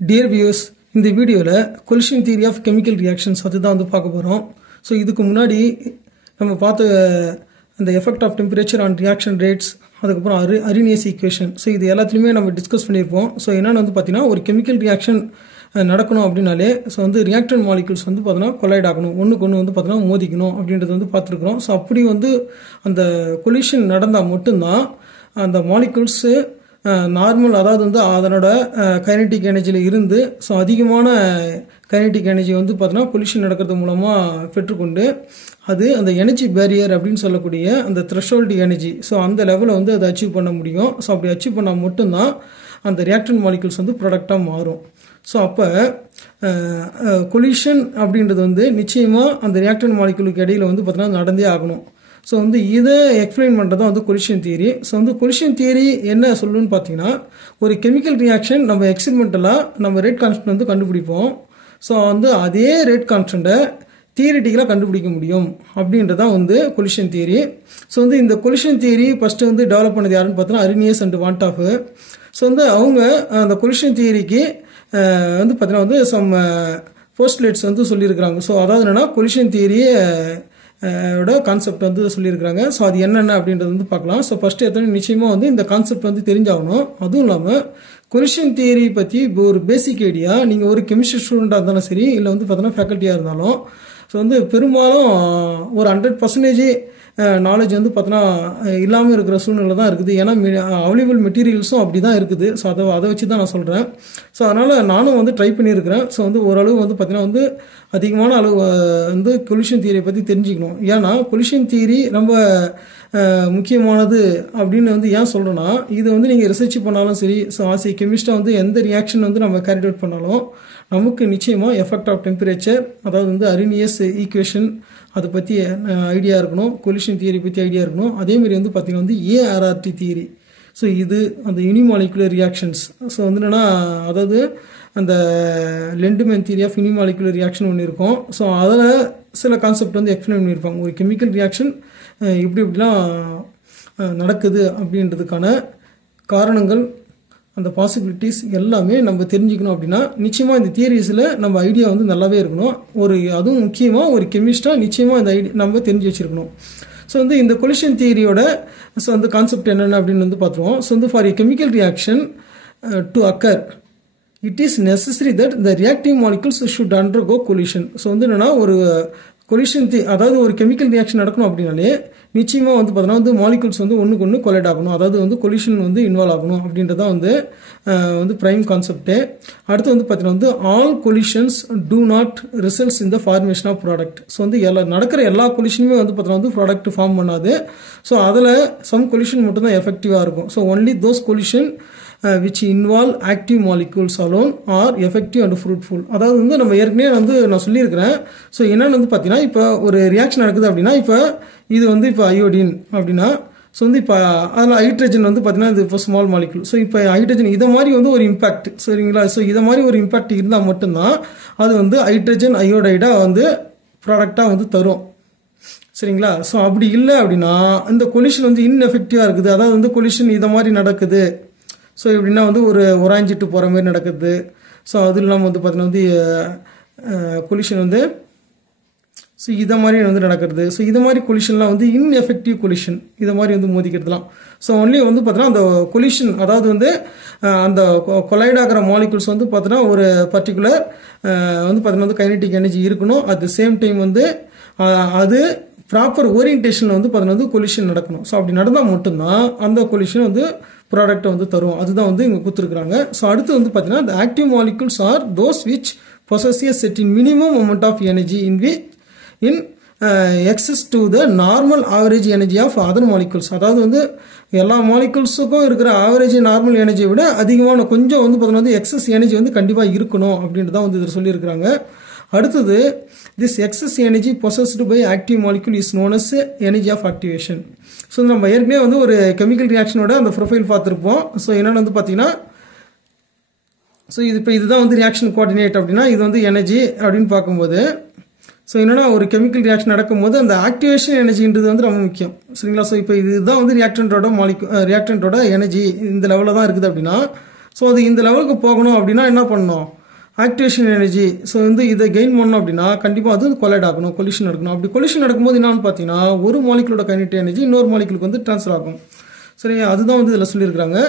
Dear viewers, in the video, collision theory of chemical reactions அதுதான் வந்து பார்க்க போறோம். So இதுக்கு முன்னாடி நம்ம பார்த்த அந்த effect of temperature on reaction rates அதுக்கப்புறம் Arrhenius equation. So இது எல்லாத்துலயுமே நம்ம டிஸ்கஸ் பண்ணிருப்போம். So என்னன்னு வந்து பாத்தீங்கன்னா ஒரு chemical reaction நடக்கணும் அப்படினாலே so வந்து reactant molecules வந்து பாத்தீங்கன்னா கொலைட் ஆகணும். ஒண்ணுக்கு ஒண்ணு வந்து பாத்தீங்கன்னா மோதிக்கணும் அப்படின்றது வந்து பார்த்திருக்கோம். So அப்படி வந்து அந்த collision நடந்தா மட்டும் தான் அந்த molecules நார்மல் அதாவது வந்து அதனோட கைனடிக் எனர்ஜில இருந்து ஸோ அதிகமான கைனடிக் எனர்ஜி வந்து பார்த்தீங்கன்னா கொலிஷன் நடக்கிறது மூலமாக பெற்றுக்கொண்டு அது அந்த எனர்ஜி பேரியர் அப்படின்னு சொல்லக்கூடிய அந்த த்ரெஷோல்டு எனர்ஜி ஸோ அந்த லெவலில் வந்து அதை அச்சீவ் பண்ண முடியும். ஸோ அப்படி அச்சீவ் பண்ணால் மட்டும்தான் அந்த ரியாக்டன்ட் மாலிகுல்ஸ் வந்து ப்ராடக்டாக மாறும். ஸோ அப்போ கொலிஷன் அப்படின்றது வந்து நிச்சயமாக அந்த ரியாக்டன்ட் மாலிகுலுக்கு இடையில வந்து பார்த்தீங்கன்னா நடந்தே ஆகணும். ஸோ வந்து இதை எக்ஸ்பிளைன் பண்ணுறது தான் வந்து கொலிஷன் தியரி. ஸோ வந்து கொலிஷன் தியரி என்ன சொல்லணும்னு பார்த்தீங்கன்னா ஒரு கெமிக்கல் ரியாக்ஷன் நம்ம எக்ஸ்பெரிமெண்டலாக நம்ம ரேட் கான்ஸ்டன்ட் வந்து கண்டுபிடிப்போம். ஸோ வந்து அதே ரேட் கான்ஸ்டன்ட்டை தியரிட்டிக்கலாக கண்டுபிடிக்க முடியும் அப்படின்றதான் வந்து கொலிஷன் தியரி. ஸோ வந்து இந்த கொலிஷன் தியரி ஃபஸ்ட்டு வந்து டெவலப் பண்ணது யாருன்னு பார்த்தோன்னா அரினியஸ் அண்ட் வான்டாஃப். ஸோ வந்து அவங்க அந்த கொலிஷன் தியரிக்கு வந்து பார்த்தீங்கன்னா வந்து சம் போஸ்ட்லேட்ஸ் வந்து சொல்லியிருக்கிறாங்க. ஸோ அதாவது என்னென்னா கொலிஷன் தியரியை கான்செப்ட் வந்து சொல்லியிருக்கிறாங்க. ஸோ அது என்னென்ன அப்படின்றது வந்து பார்க்கலாம். ஸோ ஃபர்ஸ்ட் எத்தனை நிச்சயமாக வந்து இந்த கான்செப்ட் வந்து தெரிஞ்சாகணும். அதுவும் இல்லாமல் கொலிஷன் தியரி பற்றி ஒரு பேசிக் ஐடியா நீங்கள் ஒரு கெமிஸ்ட்ரி ஸ்டூடெண்ட்டாக இருந்தாலும் சரி இல்லை வந்து பார்த்தோன்னா ஃபேக்கல்ட்டியாக இருந்தாலும் ஸோ வந்து பெரும்பாலும் ஒரு 100% நாலேஜ் வந்து பார்த்தோன்னா இல்லாமல் இருக்கிற சூழ்நிலை தான் இருக்குது. ஏன்னா அவைலபிள் மெட்டீரியல்ஸும் அப்படி தான் இருக்குது. ஸோ அதை வச்சு தான் நான் சொல்கிறேன். ஸோ அதனால் நானும் வந்து ட்ரை பண்ணியிருக்கிறேன். ஸோ வந்து ஓரளவு வந்து பார்த்தீங்கன்னா வந்து அதிகமான அளவு வந்து கொலிஷன் தியரியை பற்றி தெரிஞ்சுக்கணும். ஏன்னா கொலிஷன் தியரி ரொம்ப முக்கியமானது அப்படின்னு வந்து ஏன் சொல்கிறேன்னா இது வந்து நீங்கள் ரிசர்ச் பண்ணாலும் சரி ஸோ ஆஸ் ஏ கெமிஸ்டாக வந்து எந்த ரியாக்ஷன் வந்து நம்ம கேரி அவுட் பண்ணாலும் நமக்கு நிச்சயமாக எஃபெக்ட் ஆஃப் டெம்பரேச்சர் அதாவது வந்து அரினியஸ் ஈக்குவேஷன் அதை பற்றி ஐடியா இருக்கணும். கொலிஷன் தியரி பற்றி ஐடியா இருக்கணும். அதேமாரி வந்து பார்த்தீங்கன்னா வந்து ஏஆர்ஆர்டி தியரி. ஸோ இது அந்த யூனிமாலிகுலர் ரியாக்ஷன்ஸ் ஸோ வந்து என்னென்னா அதாவது அந்த லெண்டுமேன் தியரி ஆஃப் யூனிமாலிகுலர் ரியாக்ஷன் ஒன்று இருக்கும். ஸோ அதில் சில கான்செப்ட் வந்து எக்ஸ்பிளைன் பண்ணியிருப்பாங்க. ஒரு கெமிக்கல் ரியாக்ஷன் இப்படிலாம் நடக்குது அப்படின்றதுக்கான காரணங்கள் அந்த பாசிபிலிட்டிஸ் எல்லாமே நம்ம தெரிஞ்சுக்கணும். அப்படின்னா நிச்சயமாக இந்த தியரிஸில் நம்ம ஐடியா வந்து நல்லாவே இருக்கணும். அதுவும் முக்கியமாக ஒரு கெமிஸ்டாக நிச்சயமாக இந்த ஐடியா நம்ம தெரிஞ்சு வச்சுருக்கணும். ஸோ வந்து இந்த கொலிஷன் தியரியோட ஸோ அந்த கான்செப்ட் என்னென்ன அப்படின்னு வந்து பார்த்துருவோம். ஸோ வந்து for A chemical reaction to occur it is necessary that the reactive molecules should undergo collision. So வந்து என்னென்னா ஒரு கொலிஷன் அதாவது ஒரு கெமிக்கல் ரியாக்ஷன் நடக்கணும் அப்படின்னாலே நிச்சயமாக வந்து பார்த்தீங்கன்னா வந்து மாலிகுல்ஸ் வந்து ஒன்றுக்கு ஒன்று கொலைட் ஆகணும். அதாவது வந்து கொலிஷன் வந்து இன்வால்வ் ஆகணும் அப்படின்றதான் வந்து பிரைம் கான்செப்ட்டு. அடுத்து வந்து பார்த்தீங்கன்னா வந்து all collisions do not results in the formation of product. So வந்து நடக்கிற எல்லா கொலிஷனுமே வந்து பார்த்தீங்கன்னா வந்து ப்ராடக்ட் ஃபார்ம் பண்ணாது. ஸோ அதில் சம் கொலிஷன் மட்டும் தான் எஃபெக்டிவாக இருக்கும். So only those collision which involve active molecules alone are effective and fruitful. அதாவது வந்து நம்ம ஏற்கனவே வந்து நான் சொல்லியிருக்கிறேன். ஸோ என்னன்னு வந்து பார்த்தீங்கன்னா இப்போ ஒரு ரியாக்ஷன் நடக்குது அப்படின்னா இப்போ இது வந்து இப்போ அயோடின் அப்படின்னா ஸோ வந்து இப்போ அதில் ஹைட்ரஜன் வந்து பார்த்தீங்கன்னா இது இப்போ ஸ்மால் மாலிகுல். ஸோ இப்போ ஹைட்ரஜன் இதை மாதிரி வந்து ஒரு இம்பாக்ட் சரிங்களா. ஸோ இதை மாதிரி ஒரு இம்பாக்ட் இருந்தால் மட்டும்தான் அது வந்து ஹைட்ரஜன் அயோடைடாக வந்து ப்ராடக்டாக வந்து தரும் சரிங்களா. ஸோ அப்படி இல்லை அப்படின்னா இந்த கொலிஷன் வந்து இன்எஃபெக்டிவாக இருக்குது. அதாவது வந்து கொலிஷன் இதை மாதிரி நடக்குது. ஸோ எப்படின்னா வந்து ஒரு ஒராஞ்சிட்டு போகிற மாதிரி நடக்குது. ஸோ அது இல்லாமல் வந்து பார்த்தீங்கன்னா வந்து கொலிஷன் வந்து ஸோ இதை மாதிரி வந்து நடக்கிறது. ஸோ இதை மாதிரி கொலிஷன்லாம் வந்து இன்எஃபெக்டிவ் கொலிஷன் இதை மாதிரி வந்து மோதிக்கிறதுலாம். ஸோ ஒன்லி வந்து பார்த்தீங்கன்னா அந்த கொலிஷன் அதாவது வந்து அந்த கொலைட் ஆகிற மாலிகுல்ஸ் வந்து பார்த்தீங்கன்னா ஒரு பர்டிகுலர் வந்து பார்த்தீங்கன்னா வந்து கைனடிக் எனர்ஜி இருக்கணும். அட் த சேம் டைம் வந்து அது ப்ராப்பர் ஓரியன்டேஷனில் வந்து பார்த்தீங்கன்னா வந்து கொலிஷன் நடக்கணும். ஸோ அப்படி நடந்தால் மட்டும்தான் அந்த கொலிஷன் வந்து ப்ராடக்டை வந்து தரும். அதுதான் வந்து இங்கே கொடுத்துருக்குறாங்க. ஸோ அடுத்து வந்து பார்த்தீங்கன்னா the active molecules are those which possess a certain minimum amount of energy in excess to the normal average energy of other molecules. அதாவது வந்து எல்லா மாலிகுல்ஸுக்கும் இருக்கிற ஆவரேஜ் நார்மல் எனர்ஜியை விட அதிகமான கொஞ்சம் வந்து பார்த்தீங்கன்னா வந்து எக்ஸஸ் எனர்ஜி வந்து கண்டிப்பாக இருக்கணும் அப்படின்ட்டு தான் வந்து இதில் சொல்லியிருக்கிறாங்க. அடுத்தது this excess energy possessed by active molecule is known as energy of activation. So நம்ம ஏற்கனவே வந்து ஒரு கெமிக்கல் ரியாக்ஷனோட அந்த ப்ரொஃபைல் பார்த்துருப்போம். ஸோ என்னென்னு வந்து பார்த்தீங்கன்னா ஸோ இதுதான் வந்து ரியாக்ஷன் கோஆர்டினேட் அப்படின்னா இது வந்து எனர்ஜி அப்படின்னு பார்க்கும்போது ஸோ என்னென்னா ஒரு கெமிக்கல் ரியாக்ஷன் நடக்கும்போது அந்த ஆக்டிவேஷன் எனர்ஜின்றது வந்து ரொம்ப முக்கியம் சரிங்களா. ஸோ இப்போ இதுதான் வந்து ரியாக்டன்ட்டோட எனர்ஜி இந்த லெவலில் தான் இருக்குது அப்படின்னா ஸோ அது இந்த லெவலுக்கு போகணும் அப்படின்னா என்ன பண்ணணும், ஆக்டிவேஷன் எனர்ஜி. ஸோ வந்து இதை கெயின் பண்ணணும் அப்படின்னா கண்டிப்பாக அது கொலைட் ஆகணும், கொலிஷன் நடக்கணும். அப்படி கொலிஷன் நடக்கும்போது என்னன்னு பார்த்தீங்கன்னா ஒரு மாலிகுலோட கைனடிக் எனர்ஜி இன்னொரு மாலிகுலுக்கு வந்து ட்ரான்ஸ்ஃபர் ஆகும். சரி, அதுதான் வந்து இதில் சொல்லியிருக்காங்க.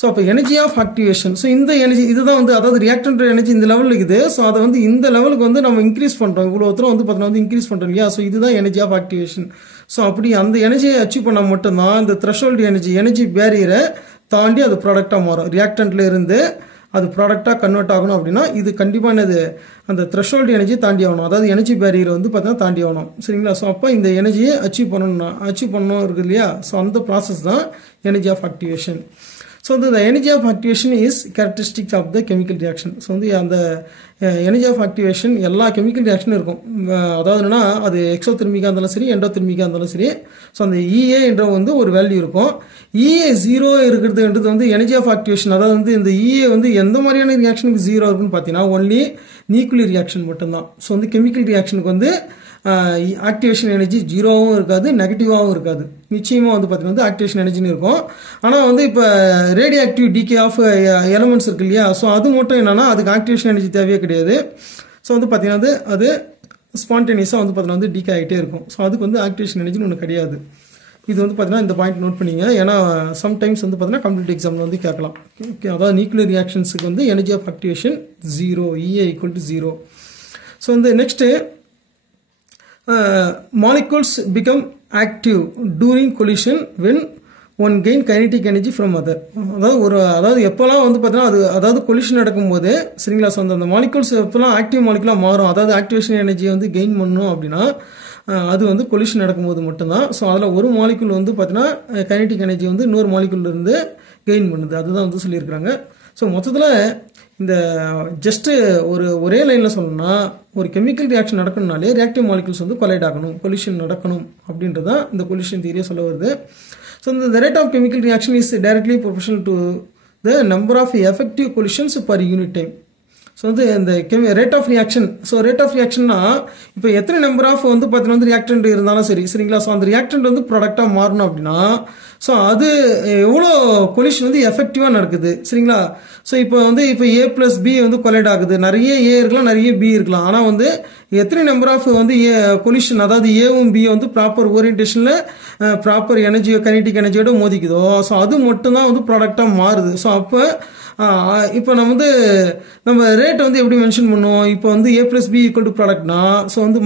ஸோ அப்போ எனர்ஜி ஆஃப் ஆக்டிவேஷன், ஸோ இந்த எனர்ஜி இதுதான் வந்து அதாவது ரியாக்டன்ட் எனர்ஜி இந்த லெவலில் இருக்குது. ஸோ அதை வந்து இந்த லெவலுக்கு வந்து நம்ம இன்க்ரீஸ் பண்ணுறோம், இவ்வளோ தூரம் வந்து பார்த்தீங்கன்னா வந்து இன்க்ரீஸ் பண்ணுறோம் இல்லையா. ஸோ இதுதான் எனர்ஜி ஆஃப் ஆக்டிவேஷன். ஸோ அப்படி அந்த எனர்ஜியை அச்சீவ் பண்ணால் மட்டும்தான் இந்த த்ரெஷோல்டு எனர்ஜி பேரியரை தாண்டி அது ப்ராடக்டாக மாறும். ரியாக்டன்ட்ல இருந்து அது ப்ராடக்டாக கன்வெர்ட் ஆகணும் அப்படின்னா இது கண்டிப்பாக என்னது அந்த த்ரெஷோல்டு எனர்ஜி தாண்டி ஆகணும், அதாவது எனர்ஜி பேரியரை வந்து பார்த்தீங்கன்னா தாண்டி ஆகணும். சரிங்களா. ஸோ அப்போ இந்த எனர்ஜியை அச்சீவ் பண்ணணும் இருக்கு இல்லையா. ஸோ அந்த ப்ராசஸ் தான் energy of activation. So the energy of activation is characteristic of the chemical reaction. So வந்து அந்த எனர்ஜி ஆஃப் ஆக்டிவேஷன் எல்லா கெமிக்கல் ரியாக்ஷனும் இருக்கும். அதாவது என்னன்னா அது எக்ஸோதெர்மிக்காக இருந்தாலும் சரி, எண்டோதெர்மிக்காக இருந்தாலும் சரி. ஸோ அந்த இஏ என்ற வந்து ஒரு வேல்யூ இருக்கும். இஏ 0 இருக்கிறதுன்றது வந்து எனர்ஜி ஆஃப் ஆக்டிவேஷன். அதாவது வந்து இந்த இஏ வந்து எந்த மாதிரியான ரியாக்ஷனுக்கு 0 இருக்குன்னு பார்த்தீங்கன்னா ஒன்லி நியூக்ளியர் ரியாக்ஷன் மட்டும்தான். ஸோ வந்து கெமிக்கல் ரியாக்ஷனுக்கு வந்து ஆக்டிவேஷன் எனர்ஜி 0வும் இருக்காது, நெகட்டிவாகவும் இருக்காது. நிச்சயமாக வந்து பார்த்தீங்கன்னா வந்து ஆக்டிவேஷன் எனர்ஜின்னு இருக்கும். ஆனால் வந்து இப்போ radioactive decay of elements இருக்கு இல்லையா. ஸோ அது மட்டும் என்னன்னா அதுக்கு ஆக்டிவேஷன் எனர்ஜி தேவையே கிடையாது. ஸோ வந்து பார்த்தீங்கன்னா அது ஸ்பான்டேனியஸாக வந்து பார்த்தீங்கன்னா வந்து டிகே ஆகிட்டே இருக்கும். ஸோ அதுக்கு வந்து ஆக்டிவேஷன் எனர்ஜின்னு ஒன்று கிடையாது. இது வந்து பார்த்தீங்கன்னா இந்த பாயிண்ட் நோட் பண்ணிங்க. ஏன்னா சம்டைம்ஸ் வந்து பார்த்தீங்கன்னா கம்ப்ளீட் எக்ஸாமில் வந்து கேட்கலாம். ஓகே, அதாவது நியூக்ளியர் ரியாக்ஷன்ஸுக்கு வந்து energy of activation 0, EA = 0. So வந்து next molecules become active during collision when one gain kinetic energy from other. அதாவது எப்போல்லாம் வந்து பார்த்தீங்கன்னா அதாவது கொலிஷன் நடக்கும்போது சரிங்களா. ஸோ அந்த மாலிகுல்ஸ் எப்போல்லாம் ஆக்டிவ் மாலிகுலாக மாறும், அதாவது ஆக்டிவேஷன் எனர்ஜியை வந்து கெயின் பண்ணணும் அப்படின்னா அது வந்து கொலிஷன் நடக்கும்போது மட்டும்தான். ஸோ அதில் ஒரு மாலிகுல் வந்து பார்த்தீங்கன்னா கைனடிக் எனர்ஜி வந்து இன்னொரு மாலிகுல்லேருந்து கெயின் பண்ணுது, அதுதான் வந்து சொல்லியிருக்கிறாங்க. ஸோ மொத்தத்தில் இந்த ஜஸ்ட்டு ஒரே லைனில் சொல்லணும்னா ஒரு கெமிக்கல் ரியாக்ஷன் நடக்கணும்னாலே ரியாக்டிவ் மாலிகுல்ஸ் வந்து கொலைட் ஆகணும், கொலிஷன் நடக்கணும் அப்படின்றதான் இந்த கொலிஷன் தியரியை சொல்ல வருது. ஸோ இந்த rate of chemical reaction is directly proportional to the number of effective collisions per unit time. So வந்து இந்த rate of reaction, so rate of ரியாக்ஷன்னா இப்போ எத்தனை நம்பர் ஆஃப் வந்து பார்த்தீங்கன்னா வந்து ரியாக்டன்ட் இருந்தாலும் சரிங்களா. ஸோ அந்த ரியாக்டன்ட் வந்து ப்ராடக்டாக மாறணும் அப்படின்னா ஸோ அது எவ்வளோ கொலிஷன் வந்து எஃபெக்டிவாக நடக்குது சரிங்களா. ஸோ இப்போ A+B வந்து கொலைட் ஆகுது, நிறைய ஏ இருக்கலாம், நிறைய பி இருக்கலாம். ஆனால் வந்து எத்தனை நம்பர் ஆஃப் வந்து கொலிஷன், அதாவது ஏவும் பி வந்து ப்ராப்பர் ஓரியன்டேஷனில் ப்ராப்பர் எனர்ஜி கைனடிக் எனர்ஜியோட மோதிக்குதோ ஸோ அது மட்டும்தான் வந்து ப்ராடக்டாக மாறுது. ஸோ அப்போ இப்போ நம்ம ரேட் வந்து எப்படி மென்ஷன் பண்ணுவோம், இப்போ வந்து A+B = ப்ராடக்ட்னா ஸோ வந்து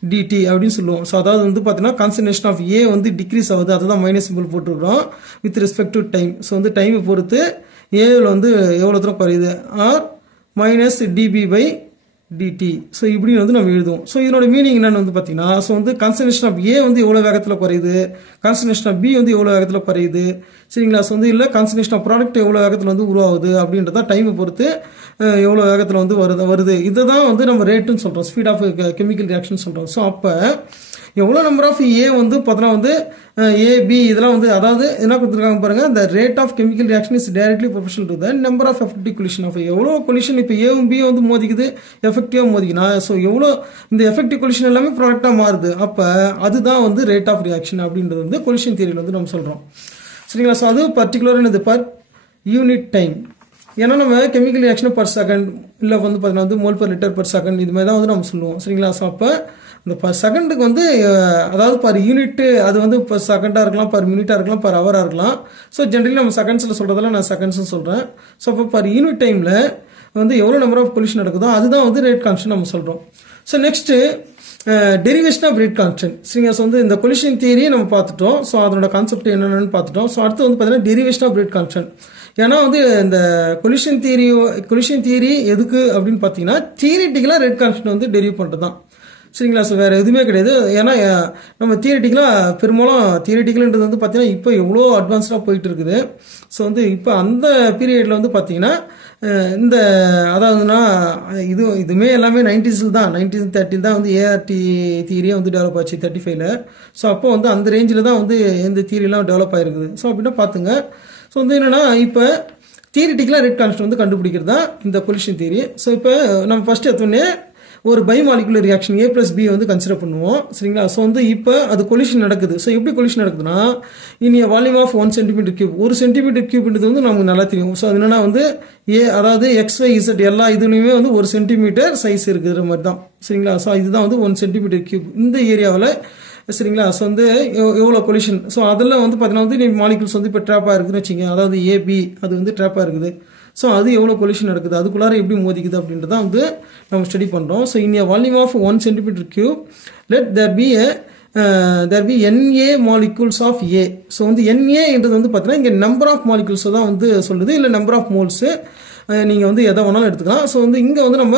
-dA/dt அப்படின்னு சொல்லுவோம். ஸோ அதாவது வந்து பார்த்தீங்கன்னா கான்சன்ட்ரேஷன் ஆஃப் ஏ வந்து டிக்ரீஸ் ஆகுது, அதுதான் மைனஸ் சிம்பிள் போட்டுருக்கிறோம் with respect to time. So வந்து டைமை பொறுத்து ஏவில் வந்து எவ்வளோ தூரம் குறையுது, ஆர் -dB/dt. ஸோ இப்படி வந்து நம்ம எழுதுவோம். ஸோ இதனோட மீனிங் என்னன்னு வந்து பார்த்தீங்கன்னா ஸோ வந்து கான்சன்ட்ரேஷன் ஆஃப் ஏ வந்து எவ்வளோ வேகத்தில் குறையுது, கான்சன்ட்ரேஷன் ஆஃப் பி வந்து எவ்வளோ வேகத்தில் குறையுது சரிங்களா. ஸோ வந்து இல்லை கான்சன்ட்ரேஷன் ஆஃப் ப்ராடக்ட் எவ்வளோ வேகத்தில் வந்து உருவாகுது அப்படின்றத டைமை பொறுத்து எவ்வளோ வேகத்தில் வந்து வருது. இதை தான் வந்து நம்ம ரேட்டுன்னு சொல்கிறோம், ஸ்பீட் ஆஃப் கெமிக்கல் ரியாக்ஷன் சொல்கிறோம். ஸோ அப்போ எவ்வளோ நம்பர் ஆஃப் ஏ வந்து பார்த்தோன்னா வந்து ஏபி இதெல்லாம் வந்து அதாவது என்ன கொடுத்துருக்காங்க பாருங்க, இந்த rate of chemical reaction is directly proportional to the number of effective collision of எவ்வளோ கொலிஷன் இப்போ ஏவும் பி வந்து மோதிக்குது எஃபெக்டிவாக மோதிக்கினா ஸோ எவ்வளோ இந்த எஃபெக்டிவ் கொலிஷன் எல்லாமே ப்ராடக்டாக மாறுது. அப்போ அதுதான் வந்து ரேட் ஆஃப் ரியாக்ஷன் அப்படின்றது வந்து கொலிஷன் தியரியில் வந்து நம்ம சொல்கிறோம் சரிங்களா. ஸோ அது பர்டிகுலராக இது பர் யூனிட் டைம். ஏன்னா நம்ம கெமிக்கல் ரியாக்ஷன் பர் செகண்ட் இல்லை வந்து பார்த்தீங்கன்னா வந்து mole per litre per second இது மாதிரி தான் வந்து நம்ம சொல்லுவோம் சரிங்களா. ஸோ அப்போ இந்த பர் செகண்டுக்கு வந்து அதாவது பர் யூனிட்டு அது வந்து பர் செகண்டாக இருக்கலாம், பர் மினிட்டாக இருக்கலாம், பர் ஹவராக இருக்கலாம். ஸோ ஜென்ரலி நம்ம செகண்ட்ஸில் சொல்கிறதெல்லாம் நான் செகண்ட்ஸ்னு சொல்கிறேன். ஸோ அப்போ பர் யூனிட் டைமில் வந்து எவ்வளோ நம்பர் ஆஃப் கொலிஷன் நடக்குதோ அதுதான் வந்து ரேட் கான்ஸ்டன்ட் நம்ம சொல்கிறோம். So next derivation of rate constant சரிங்களா. ஸோ வந்து இந்த கொலிஷன் தியரியை நம்ம பார்த்துட்டோம். ஸோ அதனோட கான்செப்ட் என்னென்னு பார்த்துட்டோம். ஸோ அடுத்து வந்து பார்த்தீங்கன்னா டெரிவேஷன் ஆஃப் ரேட் கான்ஸ்டன்ட். ஏன்னா வந்து இந்த கொலிஷன் தியரி எதுக்கு அப்படின்னு பார்த்தீங்கன்னா தியரிட்டிக்கலாக ரேட் கான்ஸ்டன்ட் வந்து டெரிவ் பண்ணுறது தான் சரிங்களா. ஸோ வேறு எதுவுமே கிடையாது. ஏன்னா நம்ம தியரிட்டிக்கலாக பெரும்பாலும் தியரிட்டிக்கல்ன்றது வந்து பார்த்தீங்கன்னா இப்போ எவ்வளோ அட்வான்ஸ்டாக போயிட்டு இருக்குது. ஸோ வந்து இப்போ அந்த பீரியடில் வந்து பார்த்தீங்கன்னா இந்த அதாவதுன்னா இதுவுமே எல்லாமே 90s தான் 1930 தான் வந்து ஏஆர்டி தியரியே வந்து டெவலப் ஆச்சு 35ல். ஸோ அப்போ வந்து அந்த ரேஞ்சில் தான் வந்து இந்த தியரிலாம் டெவலப் ஆகிருக்குது. ஸோ அப்படின்னா பார்த்துங்க. ஸோ வந்து என்னென்னா இப்போ தியரிட்டிக்கலாக ரேட் கான்ஸ்டன்ட் வந்து கண்டுபிடிக்கிறது தான் இந்த கொலிஷன் தியரி. ஸோ இப்போ நம்ம ஃபஸ்ட்டு எடுத்தோடனே ஒரு பைமாலிகுலர் ரியாக்ஷன் A + B வந்து கன்சிடர் பண்ணுவோம் சரிங்களா. ஸோ வந்து இப்போ அது கொலிஷன் நடக்குது. ஸோ எப்படி கொலிஷன் நடக்குதுன்னா இன் a volume of 1 cm3 1 cm3 வந்து நமக்கு நல்லா தெரியும். ஸோ அது என்னன்னா வந்து அதாவது XYZ எல்லா இதுலையுமே வந்து 1 சென்டிமீட்டர் சைஸ் இருக்கிற மாதிரி தான் சரிங்களா. ஸோ இதுதான் வந்து 1 cm3 இந்த ஏரியாவில் சரிங்களா. ஸோ வந்து எவ்வளோ கொலிஷன். ஸோ அதில் வந்து பார்த்தீங்கன்னா வந்து மாலிகுல்ஸ் வந்து இப்போ ட்ராப்பாக இருக்குதுன்னு வச்சுங்க. அதாவது AB அது வந்து ட்ராப்பாக இருக்குது. ஸோ அது எவ்வளோ கொலிஷன் நடக்குது, அதுக்குள்ளார எப்படி மோதிக்குது அப்படின்றத வந்து நம்ம ஸ்டடி பண்ணுறோம். So in a volume of 1 cm3 let there be NA molecules of A. So வந்து NAன்றது வந்து பார்த்தீங்கன்னா இங்கே நம்பர் ஆஃப் மாலிகுல்ஸை தான் வந்து சொல்லுது, இல்லை நம்பர் ஆஃப் மோல்ஸு நீங்கள் வந்து எதை வேணாலும் எடுத்துக்கலாம். ஸோ வந்து இங்கே வந்து நம்ம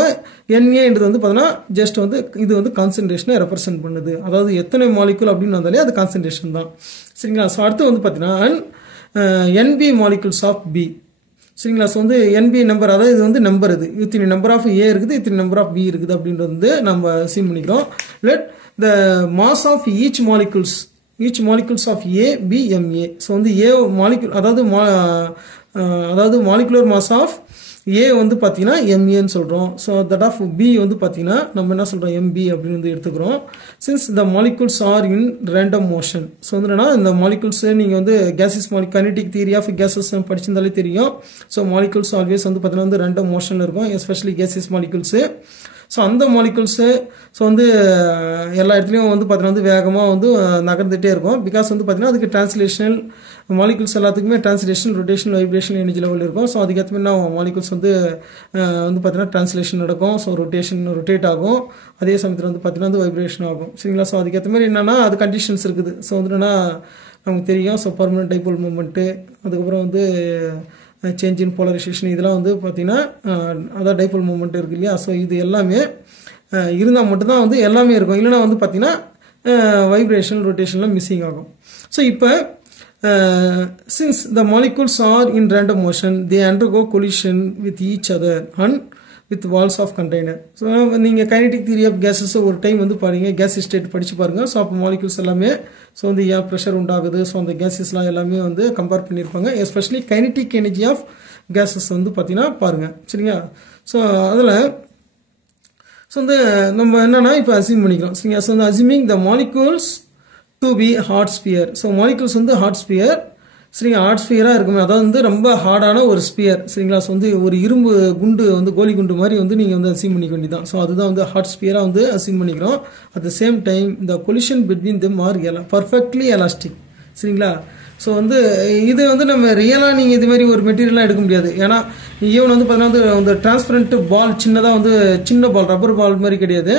NAன்றது வந்து பார்த்தீங்கன்னா ஜஸ்ட் வந்து இது வந்து கான்சன்ட்ரேஷனை ரெப்ரசென்ட் பண்ணுது. அதாவது எத்தனை மாலிகுல் அப்படின்னு வந்தாலே அது கான்சன்ட்ரேஷன் தான் சரிங்களா. ஸோ அடுத்து வந்து பார்த்தீங்கன்னா NB மாலிகுல்ஸ் ஆஃப் B சரிங்களா. ஸோ வந்து NB நம்பர், அதாவது இது வந்து நம்பர், இது இத்தனை நம்பர் ஆஃப் A இருக்குது, இத்தனை நம்பர் ஆஃப் B இருக்குது அப்படின்றது வந்து நம்ம சீன் பண்ணிக்கிறோம். Let the mass of each molecules of A B MA. So வந்து A மாலிகுல் அதாவது மாலிகுலர் மாஸ் ஆஃப் A வந்து பார்த்தீங்கன்னா MAன்னு சொல்கிறோம். ஸோ தட் ஆஃப் B வந்து பார்த்தீங்கன்னா நம்ம என்ன சொல்கிறோம் MB அப்படின்னு வந்து எடுத்துக்கிறோம். Since the molecules are in random motion. So வந்து என்னன்னா இந்த மாலிகுல்ஸ் நீங்கள் வந்து gases kinetic theory of gases படிச்சிருந்தாலே தெரியும். ஸோ மாலிகுல்ஸ் ஆல்வேஸ் வந்து பார்த்தீங்கன்னா வந்து ரேண்டம் மோஷனில் இருக்கும், எஸ்பெஷலி கேசஸ் மாலிகுல்ஸு. ஸோ அந்த மாலிகுல்ஸு ஸோ வந்து எல்லா இடத்துலையும் வந்து பார்த்தீங்கன்னா வந்து வேகமாக வந்து நகர்ந்துகிட்டே இருக்கும். பிகாஸ் வந்து பார்த்தீங்கன்னா அதுக்கு டிரான்ஸ்லேஷனல் மாலிகுல்ஸ் எல்லாத்துக்குமே translation, rotation, vibration, energy level இருக்கும். ஸோ அதுக்கேற்ற மாதிரி நான் மாலிகுல்ஸ் வந்து பார்த்தீங்கன்னா டிரான்ஸ்லேஷன் நடக்கும். ஸோ ரொட்டேட் ஆகும். அதே சமயத்தில் வந்து பார்த்தீங்கன்னா வந்து வைப்ரேஷன் ஆகும் சரிங்களா. ஸோ அதுக்கேற்ற மாதிரி என்னென்னா அது கண்டிஷன்ஸ் இருக்குது. ஸோ வந்து என்னென்னா நமக்கு தெரியும். ஸோ பர்மனெண்ட் டைபோல் மூமெண்ட்டு, அதுக்கப்புறம் வந்து சேஞ்ச் இன் போலரைசேஷன், இதெல்லாம் வந்து பார்த்தீங்கன்னா அதான் டைபோல் மூமெண்ட் இருக்கு இல்லையா. ஸோ இது எல்லாமே இருந்தால் மட்டும்தான் வந்து எல்லாமே இருக்கும். இல்லைனா வந்து பார்த்தீங்கன்னா வைப்ரேஷன், ரொட்டேஷன்லாம் மிஸ்ஸிங் ஆகும். ஸோ இப்போ since the molecules are in random motion, they undergo collision with each other and with walls of container. So நீங்கள் கைனடிக் தியரி ஆஃப் கேஸஸ் ஒரு டைம் வந்து பாருங்கள், கேஸ் ஸ்டேட் படித்து பாருங்கள். ஸோ அப்போ மாலிகுல்ஸ் எல்லாமே ஸோ வந்து ஏன் ப்ரெஷர் உண்டாகுது, ஸோ அந்த கேஸஸ்லாம் எல்லாமே வந்து கம்பேர் பண்ணியிருப்பாங்க. Especially kinetic energy of gases வந்து பார்த்தீங்கன்னா பாருங்கள் சரிங்களா. ஸோ அதில் ஸோ வந்து நம்ம என்னென்னா இப்போ அசியூம் பண்ணிக்கிறோம் சரிங்களா. ஸோ வந்து assuming the molecules to be hard sphere. So molecules வந்து ஹாட் ஸ்பியர் சரிங்களா. ஹாட் ஸ்பியராக இருக்குமே, அதாவது வந்து ரொம்ப ஹார்டான ஒரு ஸ்பியர் சரிங்களா. ஸோ வந்து ஒரு இரும்பு குண்டு வந்து கோலி குண்டு மாதிரி வந்து நீங்கள் வந்து அசீம் பண்ணிக்க வேண்டியதான். ஸோ அதுதான் வந்து ஹாட் ஸ்பியராக வந்து அசீம் பண்ணிக்கிறோம். அட் த சேம் டைம் இந்த collision between them R perfectly elastic சரிங்களா. ஸோ வந்து இது வந்து நம்ம ரியலாக நீங்கள் இது மாதிரி ஒரு மெட்டீரியலாக எடுக்க முடியாது. ஏன்னா ஈவன் வந்து பார்த்தீங்கன்னா வந்து டிரான்ஸ்பரண்ட் பால் சின்னதாக வந்து சின்ன பால், ரப்பர் பால் மாதிரி கிடையாது,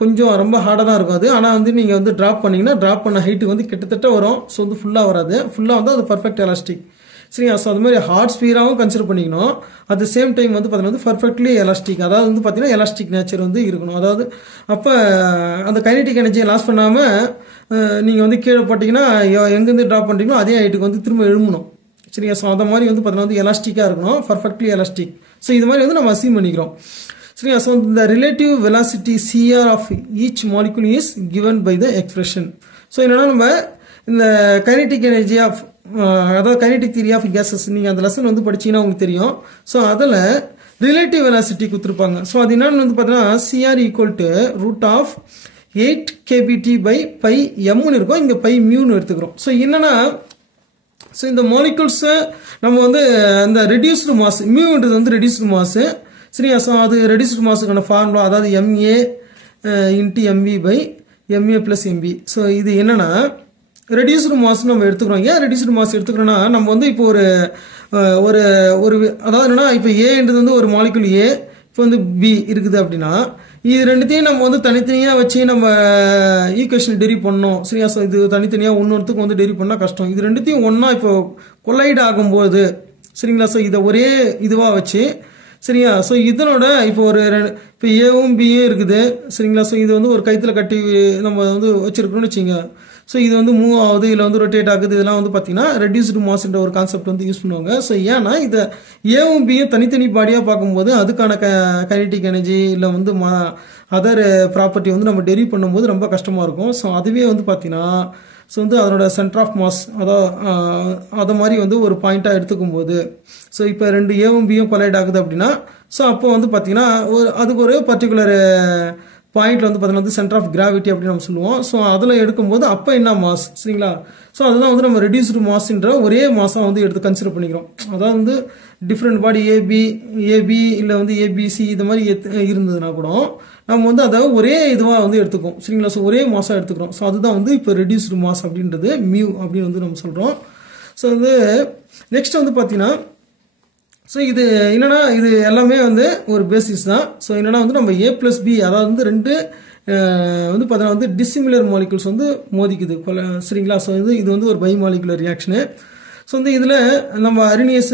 கொஞ்சம் ரொம்ப ஹார்டாக தான் இருக்கும் அது. ஆனால் வந்து நீங்கள் வந்து ட்ராப் பண்ணிங்கன்னா ட்ராப் பண்ண ஹைட்டுக்கு வந்து கிட்டத்தட்ட வரும். ஸோ வந்து ஃபுல்லாக வராது, ஃபுல்லாக வந்து அது பர்ஃபெக்ட் எலாஸ்டிக் சரிங்களா. ஸோ அது மாதிரி ஹார்ட் ஸ்பியராகவும் கன்சிடர் பண்ணிக்கணும். அட் த சேம் டைம் வந்து பார்த்தீங்கன்னா வந்து பர்ஃபெக்ட்லி எலாஸ்டிக், அதாவது வந்து பார்த்தீங்கன்னா எலாஸ்டிக் நேச்சர் வந்து இருக்கணும். அதாவது அப்போ அந்த கைனடிக் எனர்ஜியை லாஸ் பண்ணாமல் நீங்கள் வந்து கீழே போட்டிங்கன்னா எங்கேருந்து ட்ராப் பண்ணுறீங்களோ அதே ஹைட்டுக்கு வந்து திரும்ப எழுமணும் சரியா. ஸோ அந்த மாதிரி வந்து பார்த்தீங்கன்னா வந்து எலாஸ்டிக்காக இருக்கணும், பர்ஃபெக்ட்லி எலாஸ்டிக். ஸோ இது மாதிரி வந்து நம்ம அசீம் பண்ணிக்கிறோம் சரியா. So the relative velocity CR of each molecule is given by the expression. So என்னன்னா நம்ம இந்த கைனடிக் எனர்ஜி ஆஃப் அதாவது கைனடிக் தியரி ஆஃப் கேஸஸ் நீங்கள் அந்த லெசன் வந்து படிச்சீங்கன்னா உங்களுக்கு தெரியும். ஸோ அதில் ரிலேட்டிவ் வெலாசிட்டி கொடுத்துருப்பாங்க. ஸோ அது என்னன்னு வந்து பார்த்தீங்கன்னா CR = √8 kBT/πm இருக்கும். இங்கே πμன்னு எடுத்துக்கிறோம். ஸோ என்னன்னா ஸோ இந்த மாலிகுல்ஸை நம்ம வந்து அந்த ரெடியூஸ்டு மாஸ் மியூன்றது வந்து ரெடியூஸ்டு மாஸ் சரியா. ஸோ அது ரெடியூஸ்டு மாஸுக்கான ஃபார்முலா, அதாவது MA × MV/MA + MB. ஸோ இது என்னன்னா ரெடியூஸ்டு மாஸ் நம்ம எடுத்துக்கிறோம். ஏன் ரெடியூஸ்டு மாஸ் எடுத்துக்கிறோன்னா நம்ம வந்து இப்போ ஒரு அதாவது என்னன்னா இப்போ ஏன்றது வந்து ஒரு மாலிகுல் A, இப்போ வந்து B இருக்குது அப்படின்னா இது ரெண்டுத்தையும் நம்ம வந்து தனித்தனியாக வச்சு நம்ம ஈக்குவேஷன் டெரிவ் பண்ணோம் சரியா. ஸோ இது தனித்தனியாக ஒன்னொருத்துக்கு வந்து டெரிவ் பண்ணால் கஷ்டம். இது ரெண்டுத்தையும் ஒன்றா இப்போ கொலைட் ஆகும்போது சரிங்களா. ஸோ இதை ஒரே இதுவாக வச்சு சரியா. ஸோ இதனோட இப்போ இப்போ ஏவும் பியும் இருக்குது சரிங்களா. ஸோ இது வந்து ஒரு கைத்தில் கட்டி நம்ம வந்து வச்சிருக்கோம்னு வச்சுங்க. ஸோ இது வந்து மூவ் ஆகுது, இல்லை வந்து ரொட்டேட் ஆகுது, இதெல்லாம் வந்து பார்த்தீங்கன்னா ரெடியூஸ்டு மாஸ்ன்ற ஒரு கான்செப்ட் வந்து யூஸ் பண்ணுவாங்க. ஸோ ஏன்னா இதை ஏவும் பியும் தனித்தனி பாடியாக பார்க்கும்போது அதுக்கான கைனடிக் எனர்ஜி இல்லை வந்து அதர் ப்ராப்பர்ட்டி வந்து நம்ம டெரிவ் பண்ணும்போது ரொம்ப கஷ்டமாக இருக்கும். ஸோ அதுவே வந்து பார்த்தீங்கன்னா ஸோ வந்து அதனோட சென்டர் ஆஃப் மாஸ் அதை மாதிரி வந்து ஒரு பாயிண்ட்டாக எடுத்துக்கும் போது ஸோ இப்போ ரெண்டு ஏவும் பியும் கொலைட் ஆகுது அப்படின்னா ஸோ அப்போ வந்து பார்த்தீங்கன்னா அதுக்கு ஒரு பர்டிகுலர் பாயிண்ட்ல வந்து பார்த்தீங்கன்னா சென்டர் ஆஃப் கிராவிட்டி அப்படின்னு நம்ம சொல்லுவோம். ஸோ அதில் எடுக்கும்போது அப்போ என்ன மாஸ் சரிங்களா. ஸோ அதுதான் வந்து நம்ம ரெடியூஸ்டு மாஸ்ன்ற ஒரே மாஸாக வந்து எடுத்து கன்சிடர் பண்ணிக்கிறோம். அதாவது வந்து டிஃப்ரெண்ட் பாடி ஏபி இல்லை வந்து ஏபிசி இது மாதிரி இருந்ததுன்னா கூட நம்ம வந்து அதை ஒரே இதுவாக வந்து எடுத்துக்கோம் சரிங்களா. ஸோ ஒரே மாஸாக எடுத்துக்கிறோம். ஸோ அதுதான் வந்து இப்போ ரெடியூஸ்டு மாஸ் அப்படின்றது மியூ அப்படின்னு வந்து நம்ம சொல்கிறோம். ஸோ வந்து நெக்ஸ்ட் வந்து பார்த்தீங்கன்னா ஸோ இது என்னன்னா இது எல்லாமே வந்து ஒரு பேசிஸ் தான். ஸோ என்னன்னா வந்து நம்ம A + B அதாவது வந்து ரெண்டு வந்து பார்த்தீங்கன்னா வந்து டிசிமிலர் மாலிகுல்ஸ் வந்து மோதிக்குது சரிங்களா. ஸோ இது வந்து ஒரு பை மாலிகுலர் ரியாக்ஷனு. ஸோ வந்து இதில் நம்ம அரினியஸ்